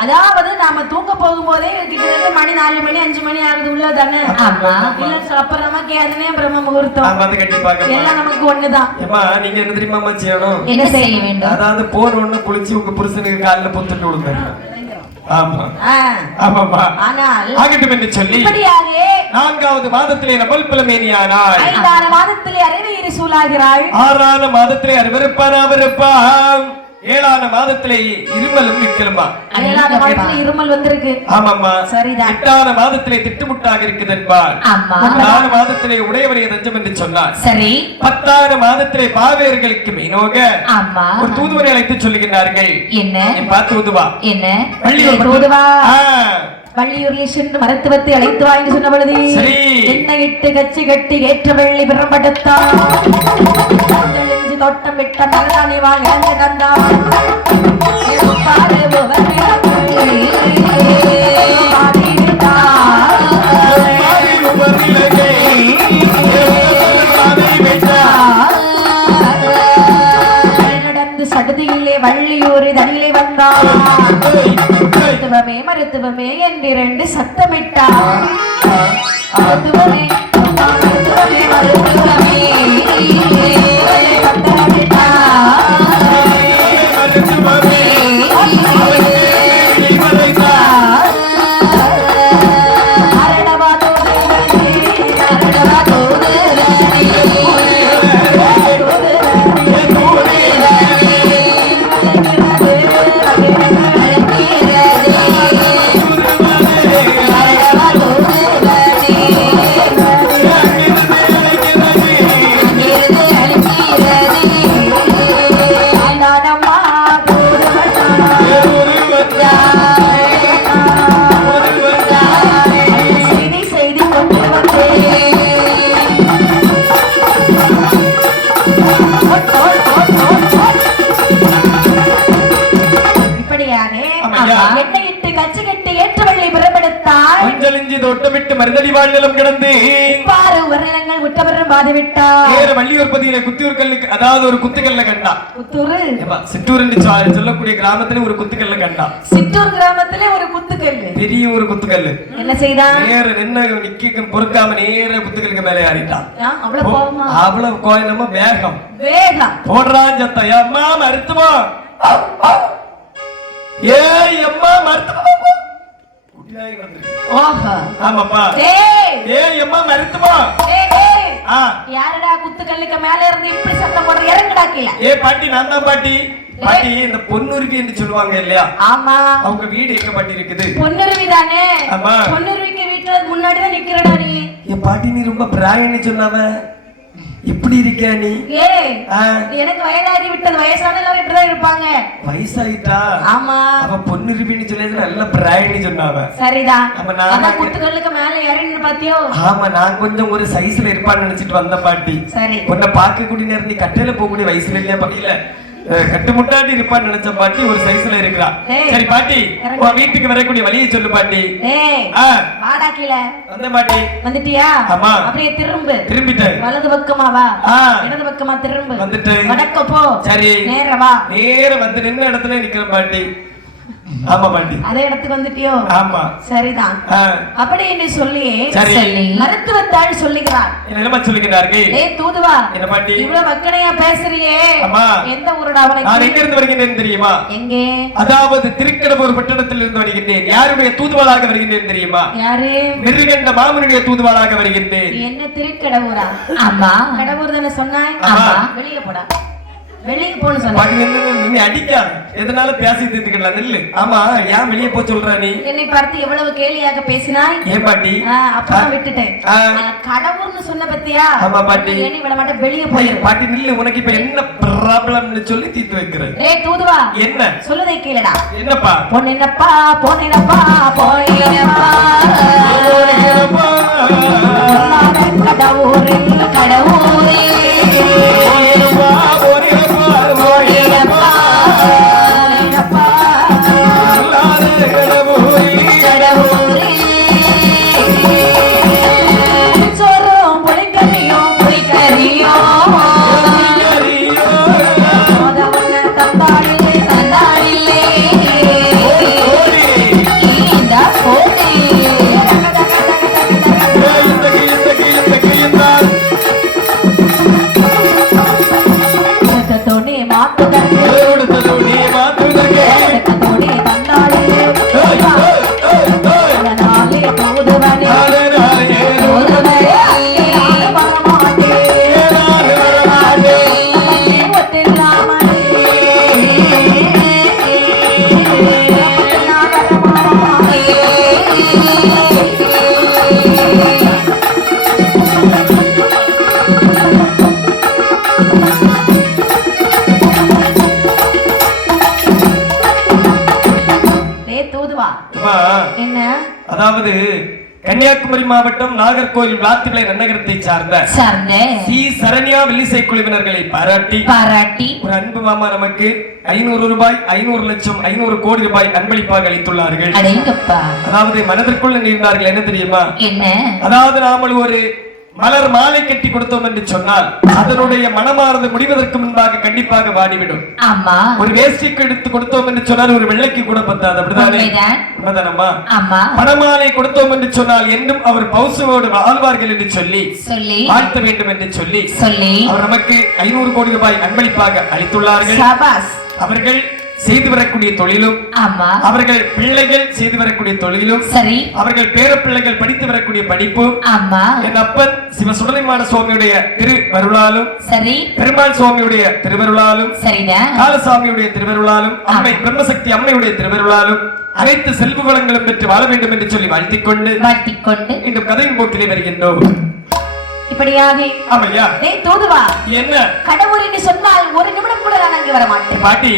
அதாவது நாம தூங்க போகும்போதே கிட்டத்தட்ட மணி 4 மணி 5 மணி ஆகுது உள்ளதானே? ஆமா. இல்ல அப்புறமா கேதுனே பிரம்ம முகூர்த்தம். வந்து கண்டிப்பாக எல்லாம் நமக்கு ஒண்ணுதான். ஏமா நீங்க என்ன தெரியுமா செய்யணும்? என்ன செய்ய வேண்டும்? அதாவது போன உடனே குளிச்சு உங்க புருஷனுக்கு காலில் பொத்துட்டு விடுங்க. ஆமா ஆமாப்பா. ஆனால் ஆகட்டும் என்று சொல்லி 4வது மாதத்திலே நபல் புலமேனியானாள். 5ஆம் மாதத்திலே அறிவீரி சூலாகிறாள். 6ஆம் மாதத்திலே அறிவிருப்பான். 7ஆம் மாதத்திலே இருமலும் நிற்கலுமா? 7ஆம் மாதத்திலே இருமல் வந்திருக்கு. ஆமாம்மா. சரிதான். 8ஆம் மாதத்திலே திட்டுமுட்டாக இருக்குது என்பார். 9ஆம் மாதத்திலே உடையவரைய தஞ்சம் என்று சொன்னார். சரி. 10ஆம் மாதத்திலே பாவேர்களுக்கு மீனோக ஒரு தூதுவரை அழைத்து சொல்லுகிறார்கள். என்ன? நீ பார்த்து தூதுவா. என்ன? வள்ளியூர் தூதுவா. வள்ளியூரில் சென்று மருத்துவத்தை அழைத்து வா என்று சொன்ன பொழுது எண்ணெய் இட்டு கச்சி கட்டி ஏற்ற வெள்ளி பிரம்படுத்தான். தோட்டம் விட்ட நல்லானி வாங்க தந்தான். நடந்து சடுதியிலே வள்ளியூர் தனியிலே வந்தான். மருத்துவமே மருத்துவமே என்று 2 சத்தமிட்டார். மருத்துவமே மருத்துவமே மருத்துவமே மருதடி வாழ்நிலம் கிடந்து வருடங்கள் விட்டவரும் பாதிவிட்டார். வள்ளியூர் பதியில குத்தியூர் கல்லுக்கு, அதாவது ஒரு குத்துக்கல்ல கண்டா. குத்தூரு சிற்றூர் என்று சொல்லக்கூடிய கிராமத்துல ஒரு குத்துக்கல்ல கண்டா. சிற்றூர் கிராமத்துல ஒரு குத்துக்கல்லு, பெரிய ஒரு குத்துக்கல்லு. என்ன செய்தான்? நேர நின்னு நிக்க பொறுக்காம நேர குத்துக்கல்லுக்கு மேலே ஆடிட்டான். அவ்வளவு கோயிலமா வேகம் வேகம் போடுறான் சத்தம். அம்மா மருத்துவா, ஏ அம்மா மருத்துவா. யாரடா குத்துக்கல்லுக்கு மேல இருந்து இப்படி சத்தம் போடுற? இறங்குடா கீழே. ஏ பாட்டி, நான் தான் பாட்டி. பாட்டி இந்த பொன்னுருவி என்று சொல்லுவாங்க இல்லையா? ஆமா. அவங்க வீடு எங்க பாட்டி இருக்குது? பொன்னுருவி தானே? ஆமா. பொன்னுருவிக்கு வீட்டுல முன்னாடிதான் நிக்கிறடா நீ. ஏ பாட்டி, நீ ரொம்ப பிராயன்னு சொன்னாவ, இப்படி இருக்கியா நீ? எனக்கு வயதாகி விட்டது. வயசான எல்லாரும் இப்படிதான் இருப்பாங்க. வயசாயிட்டா? ஆமா. அவ பொன்னுருவின்னு சொல்லியது நல்ல பிராயன்னு சொன்னாவ. சரிதான். அதான் குத்துக்கல்லுக்கு மேல இறங்கி பாத்தியோ? ஆமா, நான் கொஞ்சம் ஒரு சைஸ்ல இருப்பான்னு நினைச்சிட்டு வந்த பாட்டி. சரி. உன்னை பார்க்க கூடிய நேரம் நீ கட்டையில போகக்கூடிய வயசுல இல்லையா பாட்டியில? கட்டு முட்டாடி இருப்பான்னு நினைச்ச பாட்டி ஒரு சைஸ்ல இருக்கிறா. சரி பாட்டி, உன் வீட்டுக்கு வரக்கூடிய வழியை சொல்லு பாட்டி. வாடா கீழே. வந்த பாட்டி. வந்துட்டியா? ஆமா. அப்படியே திரும்பிட்டேன். வலது பக்கமா வா, இடது பக்கமா திரும்ப. வந்துட்டு வடக்க போ. சரி. நேரா வா. நேரா வந்து நின்ன இடத்துல நிக்கிறேன் பாட்டி. ஆமா பாட்டி. அதே இடத்துக்கு வந்துட்டியோ? ஆமா. சரிதான். அப்படி என்று சொல்லியே சரி. மருத்துவத்தாள் சொல்லுகிறார். என்னமா சொல்லுகிறார்கள்? ஏய் தூதுவா, என்ன பாட்டி இவ்வளவு வக்கணையா பேசுறியே? அம்மா, எந்த ஊருடா அவனுக்கு? நான் எங்க இருந்து வருகிறேன் தெரியுமா? எங்கே? அதாவது திருக்கடம்பூர் பட்டணத்தில் இருந்து வருகிறேன். யாருடைய தூதுவாளாக வருகிறேன் தெரியுமா? யாரு? நெருகண்ட மாமனுடைய தூதுவாளாக வருகிறேன். என்ன திருக்கடவுரா? ஆமா, கடவுர் தானே சொன்னாய். ஆமா. வெளியே போடா, வெளியே போன்னு சொன்ன. நீ அடிக்காத, எதனால பேசி தீர்த்துக்கலாம் நெல்லு. ஆமா, ஏன் வெளியே போ சொல்ற நீ? என்னை பார்த்து எவ்வளவு கேலியாக பேசினாய். ஏன் பாட்டி? அப்பதான் விட்டுட்டேன். கடவுர்னு சொன்ன பத்தியா? ஆமா பாட்டி. எண்ணி விட மாட்டேன், வெளியே போயிரு. பாட்டி நில்லு, உனக்கு இப்ப என்ன ப்ராப்ளம்னு சொல்லி தீர்த்து வைக்கிறேன். ஏய் தூதுவா, என்ன சொல்லுதை கேளுடா. என்னப்பா? பொன்னினப்பா பொன்னினப்பா பொன்னினப்பா கடவுரில் கடவுரே சோறும் புளிக்கறியும் புளிக்கறியும் தந்தாளிலே தந்தாளிலே இந்த போதே தோணி மாத்துதற்கு தோணி தந்தாளிலே நாளே தூதுவனே தூதுவனே என்ன? அதாவது கன்னியாகுமரி மாவட்டம் நாகர்கோவில் விளாத்துகளை நன்னகரத்தை சார்ந்த சி சரண்யா வில்லிசை குழுவினர்களை பாராட்டி ஒரு அன்பு மாமா நமக்கு 500 ரூபாய் 500 லட்சம் 500 கோடி ரூபாய் அன்பளிப்பாக அளித்துள்ளார்கள். அதாவது மனதிற்குள்ள நீர்ந்தார்கள். என்ன தெரியுமா? என்ன? அதாவது நாமல் ஒரு மலர் மாலை கட்டி கொடுத்தோம் என்று சொன்னால் அதனுடைய மனமானது முடிவதற்கு முன்பாக கண்டிப்பாக வாடிவிடும். ஆமா. ஒரு வேஷ்டிக்கு எடுத்து கொடுத்தோம் என்று சொன்னால் ஒரு வெள்ளைக்கு கூட பத்தாது. அப்படிதானே? உண்மைதானம்மா? ஆமா. மணமாலை கொடுத்தோம் என்று சொன்னால் என்றும் அவர் பௌசவோடு வாழ்வார்கள் என்று சொல்லி வாழ்த்த வேண்டும் என்று சொல்லி அவர் நமக்கு 500 கோடி ரூபாய் அன்பளிப்பாக அளித்துள்ளார்கள். அவர்கள் செய்து வரக்கூடிய தொழிலும், அவர்கள் பிள்ளைகள் செய்து வரக்கூடிய தொழிலும், அவர்கள் பேர பிள்ளைகள் படித்து வரக்கூடிய படிப்பும், என் அப்பன் சிவ சுடலைமான சுவாமியுடைய திருவருளாலும், பெருமாள் சுவாமியுடைய திருவருளாலும், காலசாமியுடைய திருவருளாலும், அம்மை பிரம்மசக்தி அம்மையுடைய திருவருளாலும் அனைத்து செல்வ வளங்களும் பெற்று வாழ வேண்டும் என்று சொல்லி வாழ்த்திக் கொண்டு இந்த கதையின் போக்கிலே வருகின்றோம். இப்படியாக ஆமையா? டேய் தூதுவா, என்ன கடவுள் என்று சொன்னால் ஒரு நிமிடம் கூட நான் அங்கே வர மாட்டேன். பாட்டி,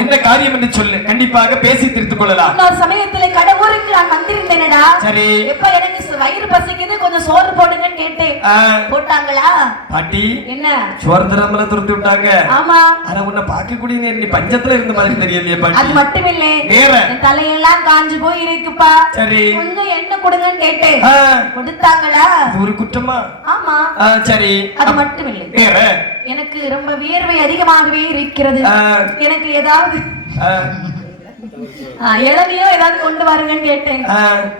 என்ன காரியம் என்று சொல்லு, கண்டிப்பாக பேசி தீர்த்துக் கொள்ளலாம். ஒரு சமயத்திலே கடவுளுக்கு நான் வந்திருந்தேனடா. சரி. எப்ப எனக்கு வயிறு பசிக்குது, கொஞ்சம் சோறு போடுங்கன்னு கேட்டேன். போட்டாங்களா? பாட்டி, என்ன சோறு தராமல துரத்தி விட்டாங்க. ஆமா. ஆனா உன்னை பார்க்கக்கூடிய நீ பஞ்சத்துல இருந்த மாதிரி தெரியலையே பாட்டி. அது மட்டும் இல்லை, என் தலையெல்லாம் காஞ்சு போய் இருக்குப்பா. சரி, கொஞ்சம் எண்ணெய் கொடுங்கன்னு கேட்டேன். கொடுத்தாங்களா? ஒரு குற்றமா? ஆமா. சரி, அது மட்டும் இல்லை, எனக்கு ரொம்ப வியர்வை அதிகமாகவே இருக்கிறது. எனக்கு ஏதாவது இளநியோ ஏதாவது கொண்டு வாருங்கன்னு கேட்டேன்.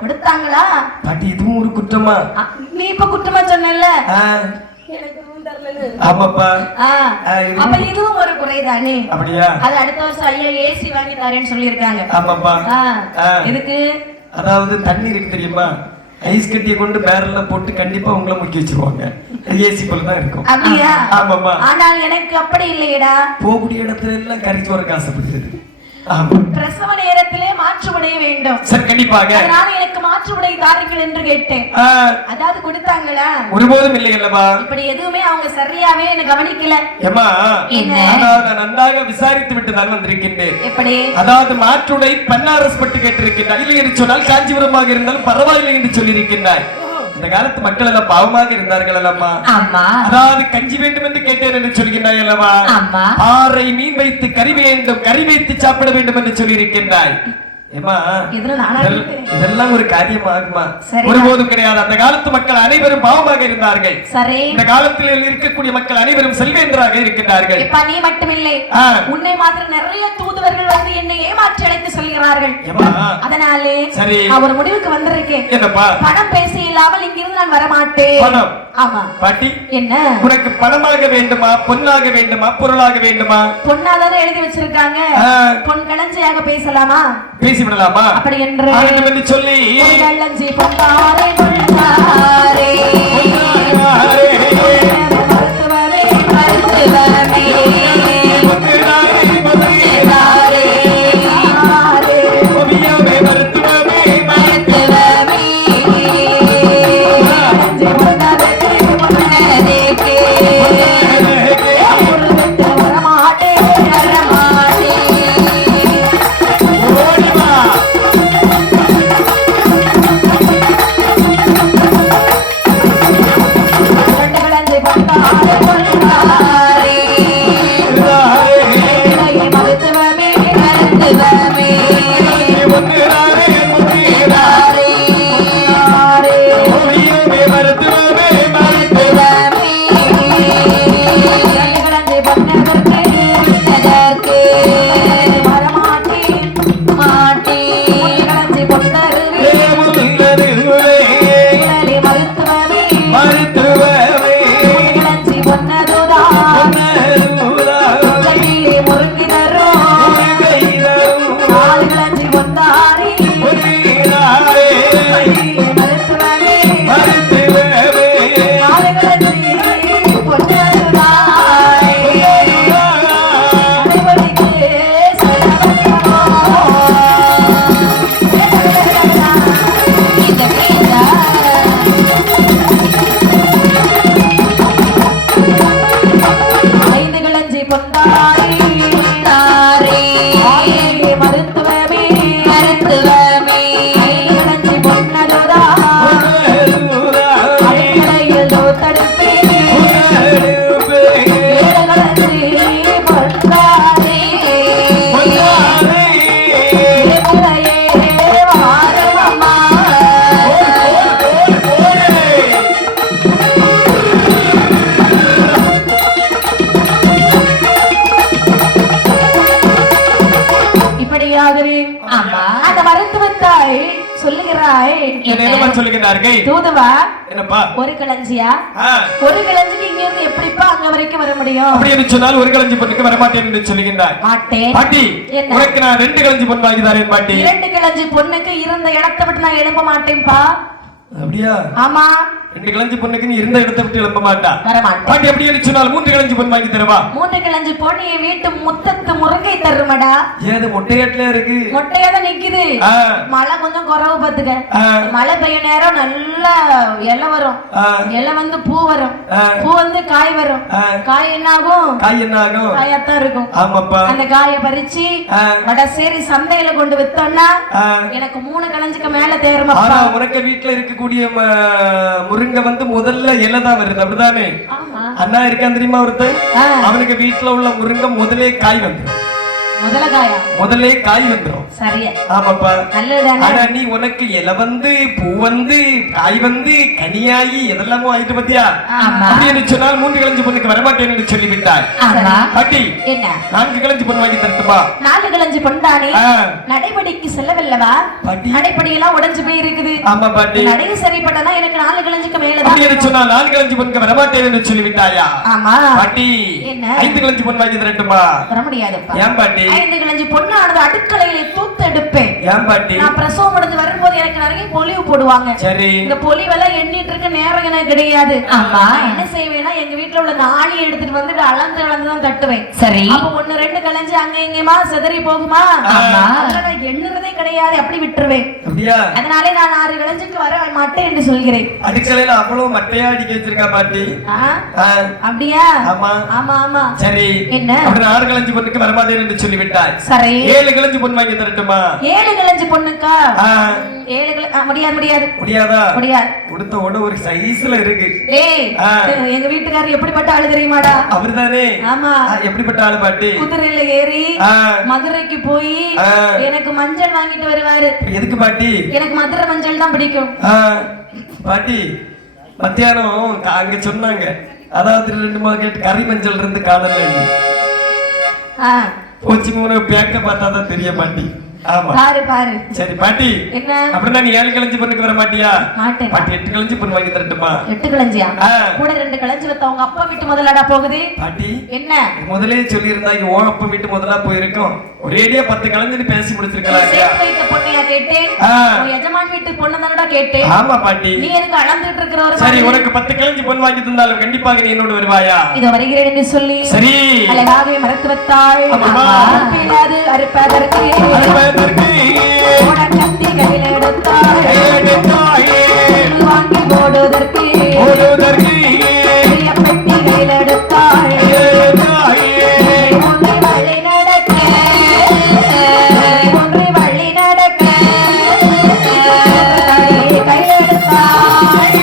கொடுத்தாங்களா? பாட்டி, இதுவும் ஒரு குற்றமா? நீ இப்ப குற்றமா சொன்னல. அப்ப இதுவும் ஒரு குறைதானே? அப்படியா? அது அடுத்த வருஷம் ஐயா ஏசி வாங்கி தரேன்னு சொல்லி இருக்காங்க. இதுக்கு அதாவது தண்ணி இருக்கு தெரியுமா? ஐஸ் கட்டியை கொண்டு பேரல்ல போட்டு கண்டிப்பா உங்களை முக்கி வச்சிருவாங்க. ஏசி போல தான் இருக்கும். அப்படியா? ஆமாமா. ஆனால் எனக்கு அப்படி இல்லையடா. போகக்கூடிய இடத்துல எல்லாம் கறிச்சோறு காசுப்படுது. பிரசவ நேரத்திலே மாற்று உடை வேண்டும். சரி, கண்டிப்பாக. அதனால எனக்கு மாற்று உடை தாருங்கள் என்று கேட்டேன். அதாவது கொடுத்தாங்களா? ஒருபோதும் இல்லை அல்லவா? இப்படி எதுவுமே அவங்க சரியாவே என்ன கவனிக்கல. ஏமா, நான் நன்றாக விசாரித்து விட்டு தான் வந்திருக்கின்றேன். எப்படி? அதாவது மாற்று உடை பன்னாரஸ் பட்டு கேட்டிருக்கின்றார். இல்லை என்று சொன்னால் காஞ்சிபுரமாக இருந்தாலும் பரவாயில்லை என்று சொல்லியிருக்கின்றார். இந்த காலத்து மக்கள் எல்லாம் பாவமாக இருந்தார்கள் அல்லவா? அதாவது கஞ்சி வேண்டும் என்று கேட்டேன் என்று சொல்கின்றாய் அல்லவா? ஆரை மீன் வைத்து கறி வேண்டும், கறி வைத்து சாப்பிட வேண்டும் என்று சொல்லி இருக்கின்றாய். இதெல்லாம் ஒரு காரியமாகுமா? ஒருபோதும் கிடையாது. அந்த காலத்து மக்கள் அனைவரும் பாவமாக இருந்தார்கள். இந்த காலத்தில் இருக்கக்கூடிய மக்கள் அனைவரும் செல்வேந்தராக இருக்கின்றார்கள். நீ மட்டுமில்லை, உன்னை மாத்திரம் நிறைய தூதுவர்கள் வந்து என்னை ஏமாற்றி அழைத்து சொல்கிறார்கள். விட்டார்கள். ஏம்மா? அதனாலே சரி. நான் ஒரு முடிவுக்கு வந்திருக்கேன். என்னப்பா? பணம் பேசி இல்லாமல் இங்கிருந்து நான் வரமாட்டேன். பணம்? ஆமா. பாட்டி, என்ன உனக்கு பணமாக வேண்டுமா, பொன்னாக வேண்டுமா, பொருளாக வேண்டுமா? பொன்னாதானே எழுதி வச்சிருக்காங்க. பொன் களஞ்சியாக பேசலாமா? பேசிவிடலாமா? அப்படி என்று ஆகட்டும் என்று சொல்லி பொன் களஞ்சி பொன்னாரே பொன்னாரே மருத்துவமே மருத்துவமே அந்த மருத்துவத்தாய் சொல்லுகிறாய் என்னமா சொல்லுகிறார்கள்? தூதுவா என்னப்பா? ஒரு களஞ்சியா? ஒரு களஞ்சிக்கு இங்க இருந்து எப்படிப்பா அங்க வரைக்கும் வர முடியும்? அப்படி என்று சொன்னால் ஒரு களஞ்சி பொண்ணுக்கு வர மாட்டேன் என்று சொல்லுகின்றாய். மாட்டேன் பாட்டி, உனக்கு நான் 2 களஞ்சி பொண்ணு வாங்கி தரேன் பாட்டி. 2 களஞ்சி பொண்ணுக்கு இருந்த இடத்தை விட்டு நான் எழுப்ப மாட்டேன்பா. அப்படியா? ஆமா. 2 களஞ்சி பொண்ணுக்கு நீ இருந்த இடத்தை விட்டு எழுப்ப மாட்டா. வர மாட்டேன். பாட்டி, அப்படி என்று சொன்னால் 3 களஞ்சி பொண்ணு வாங்கி தரவா? 3 களஞ்சி பொண்ணு என் வீட்டு முத்தத்து முருங்கை தருமடா. ஏது மொட்டையாட்ல இருக்கு? மொட்டையாதான் நிக்குது. மழை கொஞ்சம் குறவு பாத்துக்க. மழை பெய்ய நேரம் நல்ல இலை வரும். இலை வந்து பூ வரும். பூ வந்து காய் வரும். காய் என்ன ஆகும்? காய் என்ன ஆகும்? காயாத்தான் இருக்கும். ஆமாப்பா. அந்த காயை பறிச்சு வடசேரி சந்தையில கொண்டு வித்தோம்னா எனக்கு 3 களஞ்சிக்கு மேல தேருமா. ஆனா உனக்கு வீட்டுல இருக்கக்கூடிய முருங்கை வந்து முதல்ல இலை தான் வருது, அப்படிதானே? அண்ணா இருக்கான் தெரியுமா ஒருத்தர்? அவனுக்கு வீட்டுல உள்ள முருங்கை முதலே காய் வந்துடும். முதலே காய் வந்துடும். சரியா? ஆமாப்பா. நல்லதுதானே? ஆனா நீ உனக்கு இலை வந்து பூ வந்து காய் வந்து கனியாகி எதெல்லாமோ ஆயிட்டு பாத்தியா? அப்படின்னு சொன்னால் 3 களஞ்சி பொண்ணுக்கு வரமாட்டேன் என்று சொல்லிவிட்டாய். பாட்டி, என்ன 4 களஞ்சி பொண்ணு வாங்கி தரட்டுமா? 4 களஞ்சி பொண்டானே நடைபடிக்கு செல்லவில்லவா? நடைபடியெல்லாம் உடைஞ்சு போய் இருக்குது. ஆமா பாட்டி. நடை சரிப்பட்டனா எனக்கு 4 களஞ்சிக்கு மேலதான். அப்படின்னு சொன்னா 4 களஞ்சி பொண்ணுக்கு வரமாட்டேன் என்று சொல்லிவிட்டாயா? ஆமா பாட்டி. என்ன 5 களஞ்சி பொண்ணு வாங்கி தரட்டுமா? வர முடியாதுப்பா. ஏன் பாட்டி? 5 களஞ்சி பொண்ணானது அடுக்கலையில தூத்து எடுப்பேன். ஏன் பாட்டி? நான் பிரசவம் முடிஞ்சு வரும்போது எனக்கு நிறைய பொலிவு போடுவாங்க. சரி. இந்த பொலிவெல்லாம் எண்ணிட்டு இருக்க நேரம் எனக்கு கிடையாது. ஆமா. என்ன செய்வேன்னா எங்க வீட்டுல உள்ள நாளி எடுத்துட்டு வந்து அளந்து தான் தட்டுவேன். சரி. அப்ப 1 2 களஞ்சி அங்க இங்கமா சிதறி போகுமா? ஆமா. நான் எண்ணுறதே கிடையாது, அப்படி விட்டுருவேன். அப்படியா? அதனாலே நான் 6 களஞ்சிக்கு வர மாட்டேன் என்று சொல்கிறேன். அடுக்கலையில அவ்வளவு மட்டையா அடிக்க வச்சிருக்கா பாட்டி. அப்படியா? ஆமா ஆமா ஆமா. சரி. என்ன? அப்படி 6 களஞ்சி பொண்ணுக்கு வரமாட்டேன் என்று சொல்லிவிட்டாய். சரி. 7 களஞ்சி பொண்ணு வாங்கி தரட்டுமா? 7 களஞ்சி பொண்ணுக்கா? 7 முடியாது முடியாது. முடியாதா? முடியாது. கொடுத்த உட ஒரு சைஸ்ல இருக்கு. ஏய், எங்க வீட்டுக்காரர் எப்படிப்பட்ட ஆளு தெரியுமாடா? அவர்தானே? ஆமா. எப்படிப்பட்ட ஆளு பாட்டி? குதிரையில ஏறி மதுரைக்கு போய் எனக்கு மஞ்சள் வாங்கிட்டு வருவாரு. எதுக்கு பாட்டி? எனக்கு மதுரை மஞ்சள் தான் பிடிக்கும். பாட்டி, மத்தியானம் அங்க சொன்னாங்க, அதாவது 2 மார்க்கெட் கறி மஞ்சள் இருந்து காணல. போச்சு மூணு பேக்க பார்த்தாதான் தெரிய மாட்டி. ஆமா. பாரு பாரு. சரி பாட்டி, என்ன அப்படின்னா நீ 7 கிளஞ்சி பொண்ணுக்கு வர மாட்டியா? மாட்டேன். பாட்டி 8 கிளஞ்சி பொண்ணு வாங்கி தரட்டுமா? 8 கிளஞ்சியா? ஆ. கூட 2 கிளஞ்சி வத்த உங்க அப்பா வீட்டு முதலடா போகுது. பாட்டி என்ன முதலே சொல்லி இருந்தா இங்க ஓகப்ப வீட்டு முதலா போயிருக்கும். ஒரேடியா 10 கிளஞ்சி பேசி முடிச்சிருக்கலாம் இல்லையா? சேர்த்து வைத்த பொண்ணையா கேட்டேன்? ஆ. உன் எஜமான் வீட்டு பொண்ணு தானடா கேட்டேன். ஆமா பாட்டி. நீ எதுக்கு அளந்துட்டு இருக்கிற ஒரு சரி, உனக்கு 10 கிளஞ்சி பொண்ணு வாங்கி தந்தாலும் கண்டிப்பாக நீ என்னோட வருவாயா? இதோ வருகிறேன் என்று சொல்லி சரி அழகாகவே மறத்து வைத்தாள். ஆமாம்மா. அறுப்பிடாது அறுப்பதற்கு அறுப்பதற்கு கத்தி கையில் எடுத்தாள். எடுத்தாயே. வாங்கி போடுவதற்கு ஓடுவதற்கு பெரிய பெட்டி கையில் எடுத்தாள். எடுத்தாயே. ஒன்றை வழி நடக்க ஒன்றை வழி நடக்க கையில் எடுத்தாள்.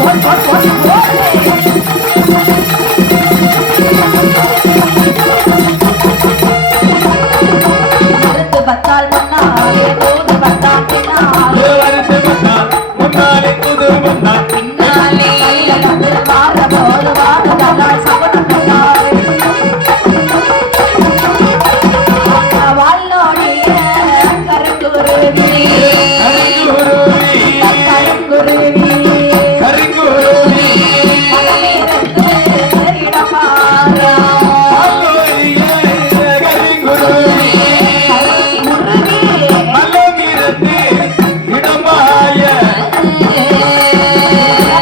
Boat boat boat boat. மறுத்து பத்தால் முன்னாலே தூது பத்தால் பின்னாலே வருத்து வந்தால் முன்னாலே புது வந்தால் பின்னாலே வந்து வார போது வாடுதலால் சகுனம் கண்டாள். வாழோடிய கருங்குருவி கருங்குருவி கரிங்குருவி மனமிருந்து இடமாறா கரிங்குருவி கருங்குருவி மலமிருந்து இடமாய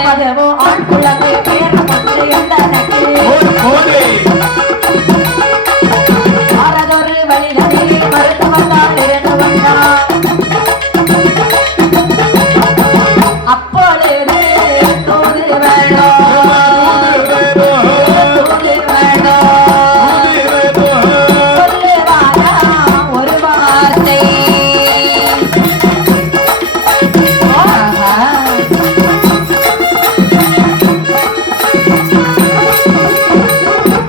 மதவோ ஆண் குழந்தை பேர கொண்டு எந்தனக்கு ஒரு போதை மாறதொரு வழியிலே மறுத்து வந்தாள் இருந்து வந்தாள். அப்பொழுது தூது வேணும் தூது வேணும் சொல்லுவாரா ஒரு வார்த்தை. ஆஹா.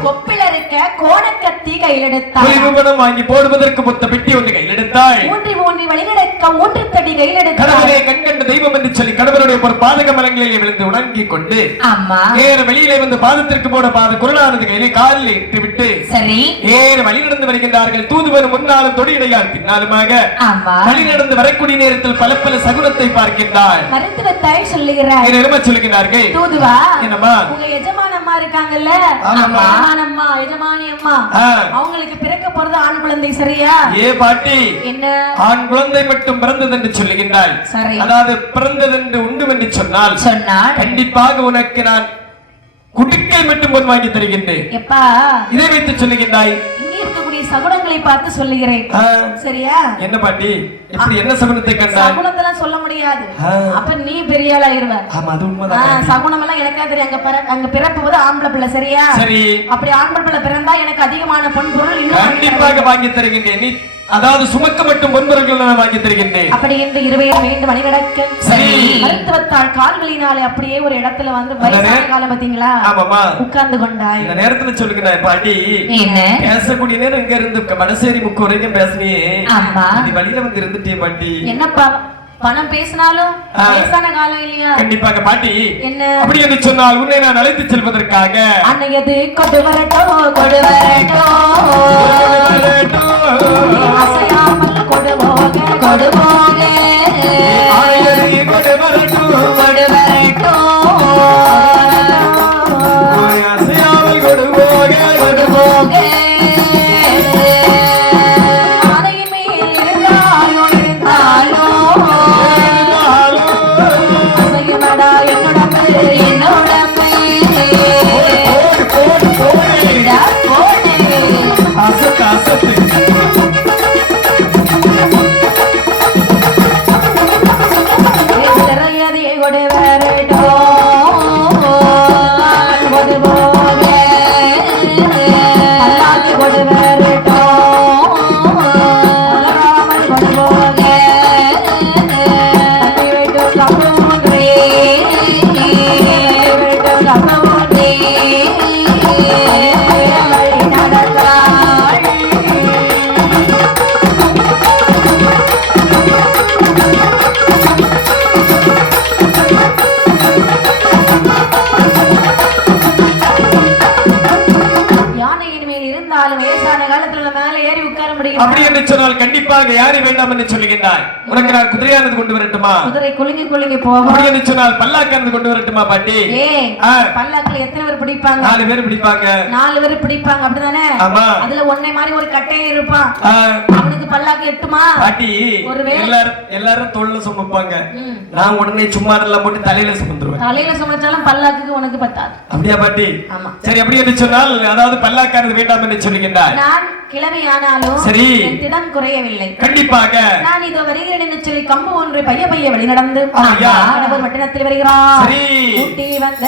கொப்பில இருக்க கோணக்கத்தி கையில் எடுத்தாள். பணம் வாங்கி போடுவதற்கு மொத்த பெட்டி ஒன்று கையில் எடுத்தாள். ஊன்றி ஊன்றி வழிநடக்க ஊன்றுத்தடி கையில் எடுத்தாள். கடவுளே கண்கண்ட தெய்வம் என்று சொல்லி கடவுளுடைய ஒரு பாதக மரங்களிலே விழுந்து உணங்கிக் கொண்டு அம்மா நேர வெளியிலே வந்து பாதத்திற்கு போட பாத குரலானது கையிலே காலில் இட்டு விட்டு சரி நேர வழி நடந்து வருகின்றார்கள். தூதுவர் முன்னாலும் தொடியிடையால் பின்னாலுமாக அம்மா வழி நடந்து வரக்கூடிய நேரத்தில் பல பல சகுனத்தை பார்க்கின்றாள். மருத்துவத்தாய் சொல்லுகிறார். என்ன சொல்லுகிறார்கள்? தூதுவா என்னம்மா? உங்க எஜமானம்மா இருக்காங்கல்ல, ஆமாம்மா. எஜமானம்மா எஜமானி அம்மா ஆ. அவங்களுக்கு பிறக்க போறது ஆண் குழந்தை சரியா? ஏ பாட்டி, என்ன ஆண் குழந்தை மட்டும் பிறந்தது என்று சொல்லுகின்றாள். சரி. அதாவது பிறந்தது என்று உண்டு என்று சொன்னால் சொன்னாள். கண்டிப்பாக உனக்கு நான் குடுக்கை மட்டும் பொன் வாங்கி தருகின்றேன். எப்பா இதை வைத்து சொல்லுகின்றாய். இங்க இருக்கக்கூடிய சகுனங்களை பார்த்து சொல்லுகிறேன். ஆ. சரியா? என்ன பாட்டி, எப்படி என்ன சகுனத்தை கண்டாய்? சகுனத்தெல்லாம் சொல்ல முடியாது. ஆ. அப்ப நீ பெரிய ஆளாயிருவ. ஆமா, அது உண்மைதான் பாட்டி. சகுனம் எல்லாம் எனக்கா தெரியும். அங்க பிறப்புவது ஆம்பளை பிள்ளை சரியா? சரி, அப்படி ஆம்பளை பிள்ளை பிறந்தா எனக்கு அதிகமான பொன் பொருள் இன்னும் கண்டிப்பாக வாங்கி தருகின்றேன். நீ அதாவது சுமக்க மட்டும் பொன்பொருட்கள் நான் வாங்கி தருகின்றேன். அப்படி என்று இருவேர் வேண்டும் வழிநடக்க சரி. மருத்துவத்தால் கால்களினாலே அப்படியே ஒரு இடத்துல வந்து வயசான காலம் பாத்தீங்களா ஆமாமா, உட்கார்ந்து கொண்டாய். இந்த நேரத்துல சொல்லுகிறேன் பாட்டி, என்ன பேசக்கூடிய நேரம் இங்க இருந்து மனசேரி முக்கு வரைக்கும் பேசினியே, ஆமா. நீ வழியில வந்து இருந்துட்டே பாட்டி. என்னப்பா பணம் பேசினாலும் வயசான காலம் இல்லையா? கண்டிப்பாக பாட்டி. என்ன அப்படி என்று சொன்னால் உன்னை நான் அழைத்து செல்வதற்காக அன்னையது கொடு வரட்டும் கொடு வரட்டும் அசையாமல் கொடு போக கொடு போக ஆயிரத்தி கொடு வரட்டும் கொடு வரட்டும் அசையாமல் கொடு போக கொடு போக அணையின் மேல் இருந்தாலும் அசையுமடா என்னுடம்பு என்னுடம்பு போடா போடு அசத்து அசத்து திரையதே கொடு வரட்டும் கொடு போக அல்லாதி கொடு வரட்டும் உலகாமல் கொடு போக தட்டி விட்டு கப்பூன்றே விட்டு கப்பூன்றே வழி நடந்தாள் இருந்தாலும் வயசான காலத்துல மேல ஏறி உட்கார முடியும் அப்படி என்று சொன்னால் கண்டிப்பாக யாரை வேண்டாம் என்று சொல்லுகின்றாய். உனக்கு நான் குதிரையானது கொண்டு வரட்டுமா? குதிரை குலுங்கி குலுங்கி போகும். அப்படி என்று சொன்னால் பல்லாக்கானது கொண்டு வரட்டுமா பாட்டி? பல்லாக்குல எத்தனை பேர் பிடிப்பாங்க? 4 பேர் பிடிப்பாங்க. 4 பேர் பிடிப்பாங்க அப்படிதானே? ஆமா. அதுல ஒன்னை மாதிரி ஒரு கட்டையே இருப்பான். அவனுக்கு பல்லாக்கு எட்டுமா பாட்டி? எல்லாரும் தோல்ல சுமப்பாங்க. நான் உடனே சும்மா எல்லாம் போட்டு தலையில சுமந்துருவேன். தலையில சுமச்சாலும் பல்லாக்குக்கு உனக்கு பத்தாது. அப்படியா பாட்டி? ஆமா. சரி, அப்படி என்று சொன்னால் அதாவது பல்லாக்கானது வேண்டாம் என்று சொல்லுகின்றாய். நான் கிழமையானாலும் சரி, திடம் குறையவில்லை. கண்டிப்பாக நான் இதோ வருகிறேன் என்று சொல்லி கம்பு ஒன்று பைய பைய வழி நடந்து கணவர் வட்டணத்தில் வருகிறார். சரி, ஊட்டி வந்த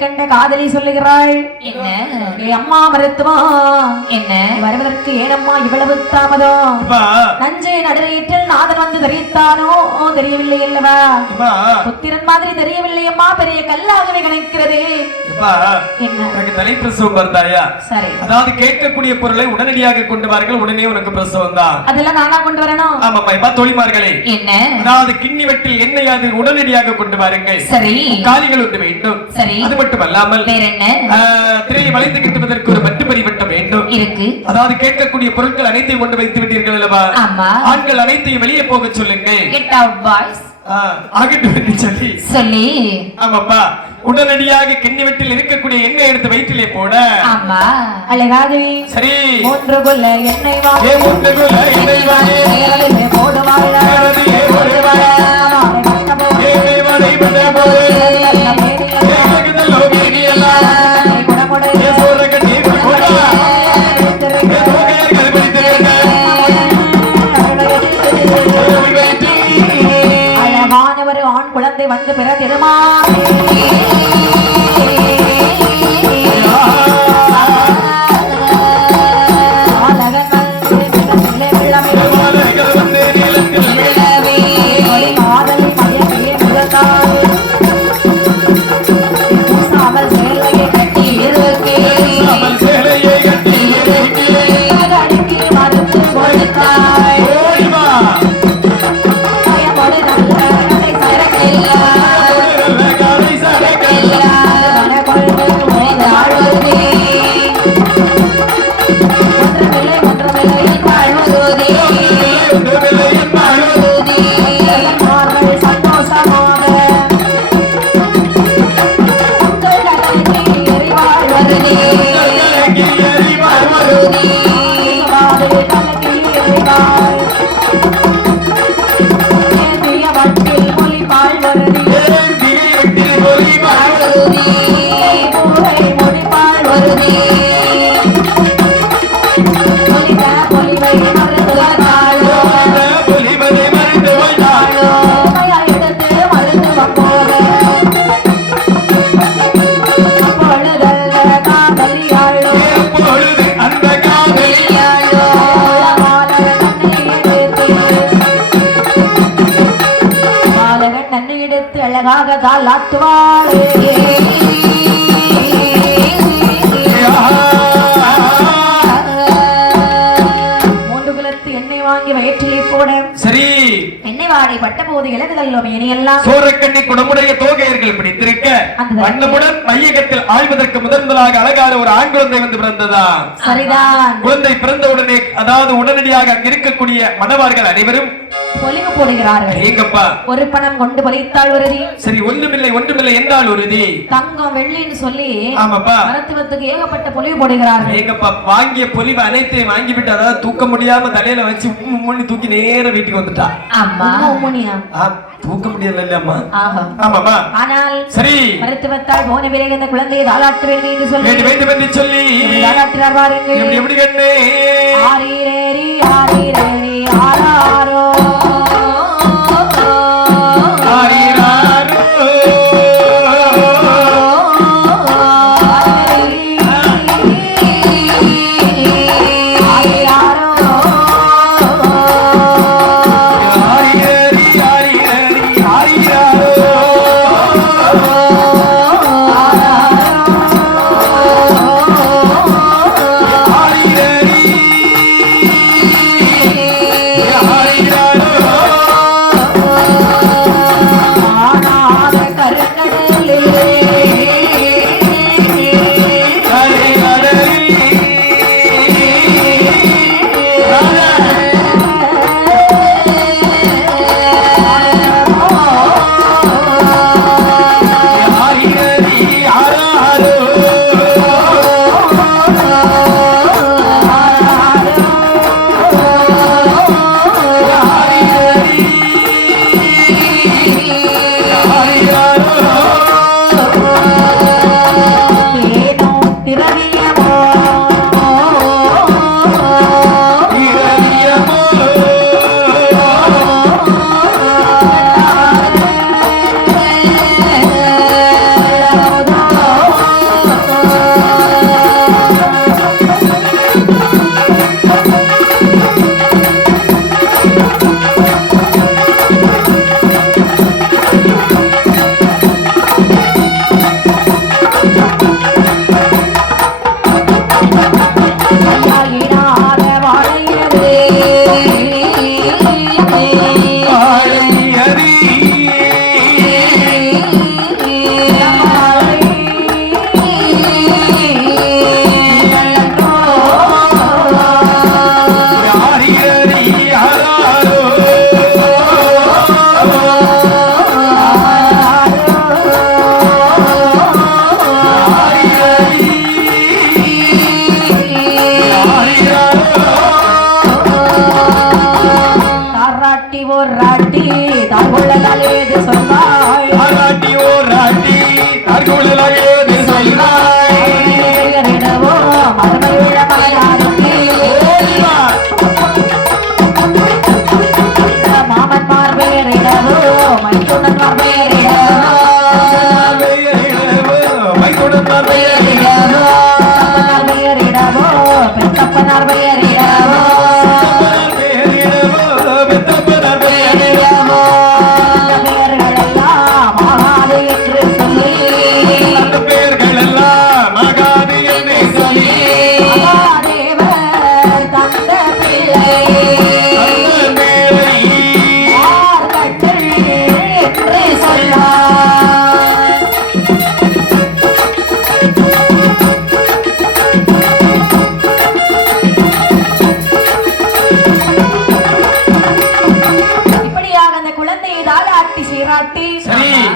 கண்ட காதலி சொல்லுகிறாள். என்ன அம்மா மருத்துவம் என்ன வருவதற்கு ஏனம்மா இவ்வளவு தாமதம்? நஞ்சை நடுவீட்டில் நாதன் வந்து தெரிவித்தானோ தெரியவில்லை அல்லவா? புத்திரன் மாதிரி தெரியவில்லை அம்மா, பெரிய கல்லாகவே கணக்கிறது. தலைப்பிரசவம் வருதாயா? சரி, அதாவது கேட்கக்கூடிய பொருளை உடனடியாக கொண்டு வார்கள், உடனே உனக்கு பிரசவம் தான். அதெல்லாம் நானா கொண்டு வரணும்? ஆமாம்மா தோழிமார்களே. என்ன அதாவது கிண்ணி வெட்டில் எண்ணெய் அது உடனடியாக கொண்டு வாருங்கள். சரி, காலிகள் ஒன்று வேண்டும். சரி, அது மட்டுமல்லாமல் வேற என்ன? திரையை வளைத்து கட்டுவதற்கு ஒரு பட்டுப்பறி வட்டம் வேண்டும் இருக்கு. அதாவது கேட்கக்கூடிய பொருட்கள் அனைத்தையும் கொண்டு வைத்து விட்டீர்கள் அல்லவா? ஆமா. ஆண்கள் அனைத்தையும் வெளியே போக சொல்லுங்கள். Get out boys. சொல்லி ஆமாப்பா உடனடியாக கிண்ணி வெட்டில் இருக்கக்கூடிய எண்ணெய் எடுத்து வயிற்றிலே போட. ஆமா அழகாகவே. சரி, 3 குள்ள எண்ணெய் வாங்க, 3 குள்ள எண்ணெய் வாங்க போடுவாங்க. குழந்தை வந்து பிறந்திருமா? எடுத்து அழகாக தாலாட்டுவாளே. மூன்று குலத்து எண்ணெய் வாங்கி வயிற்றிலே போட சரி எண்ணெய் வாடை பட்ட போது இலகுதல்லோ மேனியெல்லாம் சோரக்கண்ணி குடமுடைய தோகையர்கள் பிடித்திருக்க வண்ணமுடன் மையகத்தில் ஆழ்வதற்கு முதன்முதலாக அழகான ஒரு ஆண் குழந்தை வந்து பிறந்ததா? சரிதான். குழந்தை பிறந்தவுடனே அதாவது உடனடியாக அங்க இருக்கக்கூடிய மணவார்கள் அனைவரும் பொலிவு போடுகிறார்கள். ஏங்கப்பா ஒரு பணம் கொண்டு பொலித்தாள் உறுதி. சரி ஒன்றுமில்லை என்றால் உறுதி. தங்கம் வெள்ளின்னு சொல்லி ஆமாப்பா மருத்துவத்துக்கு ஏகப்பட்ட பொலிவு போடுகிறார்கள். ஏங்கப்பா வாங்கிய பொலிவு அனைத்தையும் வாங்கிவிட்டு அதாவது தூக்க முடியாம தலையில வச்சு உம்முன்னு தூக்கி நேர வீட்டுக்கு வந்துட்டா. அம்மா உம்முனியா தூக்க முடியல இல்லம்மா. ஆமாமா. ஆனால் சரி மருத்துவத்தால் போன பிறகு அந்த குழந்தையை தாலாட்ட வேண்டும் என்று சொல்லி தாலாட்டினார் பாருங்கள். எப்படி கண்ணே ஆரீரேரி ஆரீரேரி ஆராரோ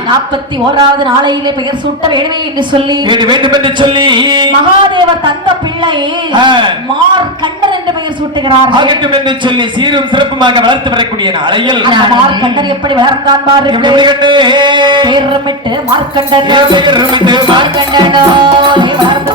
நாற்பத்தி ஓராவது நாளையிலே பெயர் சூட்ட வேண்டுமே என்று சொல்லி மகாதேவர் தந்த பிள்ளை மார்க்கண்டர் என்று பெயர் சூட்டுகிறார்கள் என்று சொல்லி சீரும் சிறப்புமாக வளர்த்து வரக்கூடிய நாளையில் மார்க்கண்டர் எப்படி வளர்ந்தான் பாருங்கள். பேருமிட்டு மார்க்கண்டர் மார்க்கண்டனோ வளர்ந்து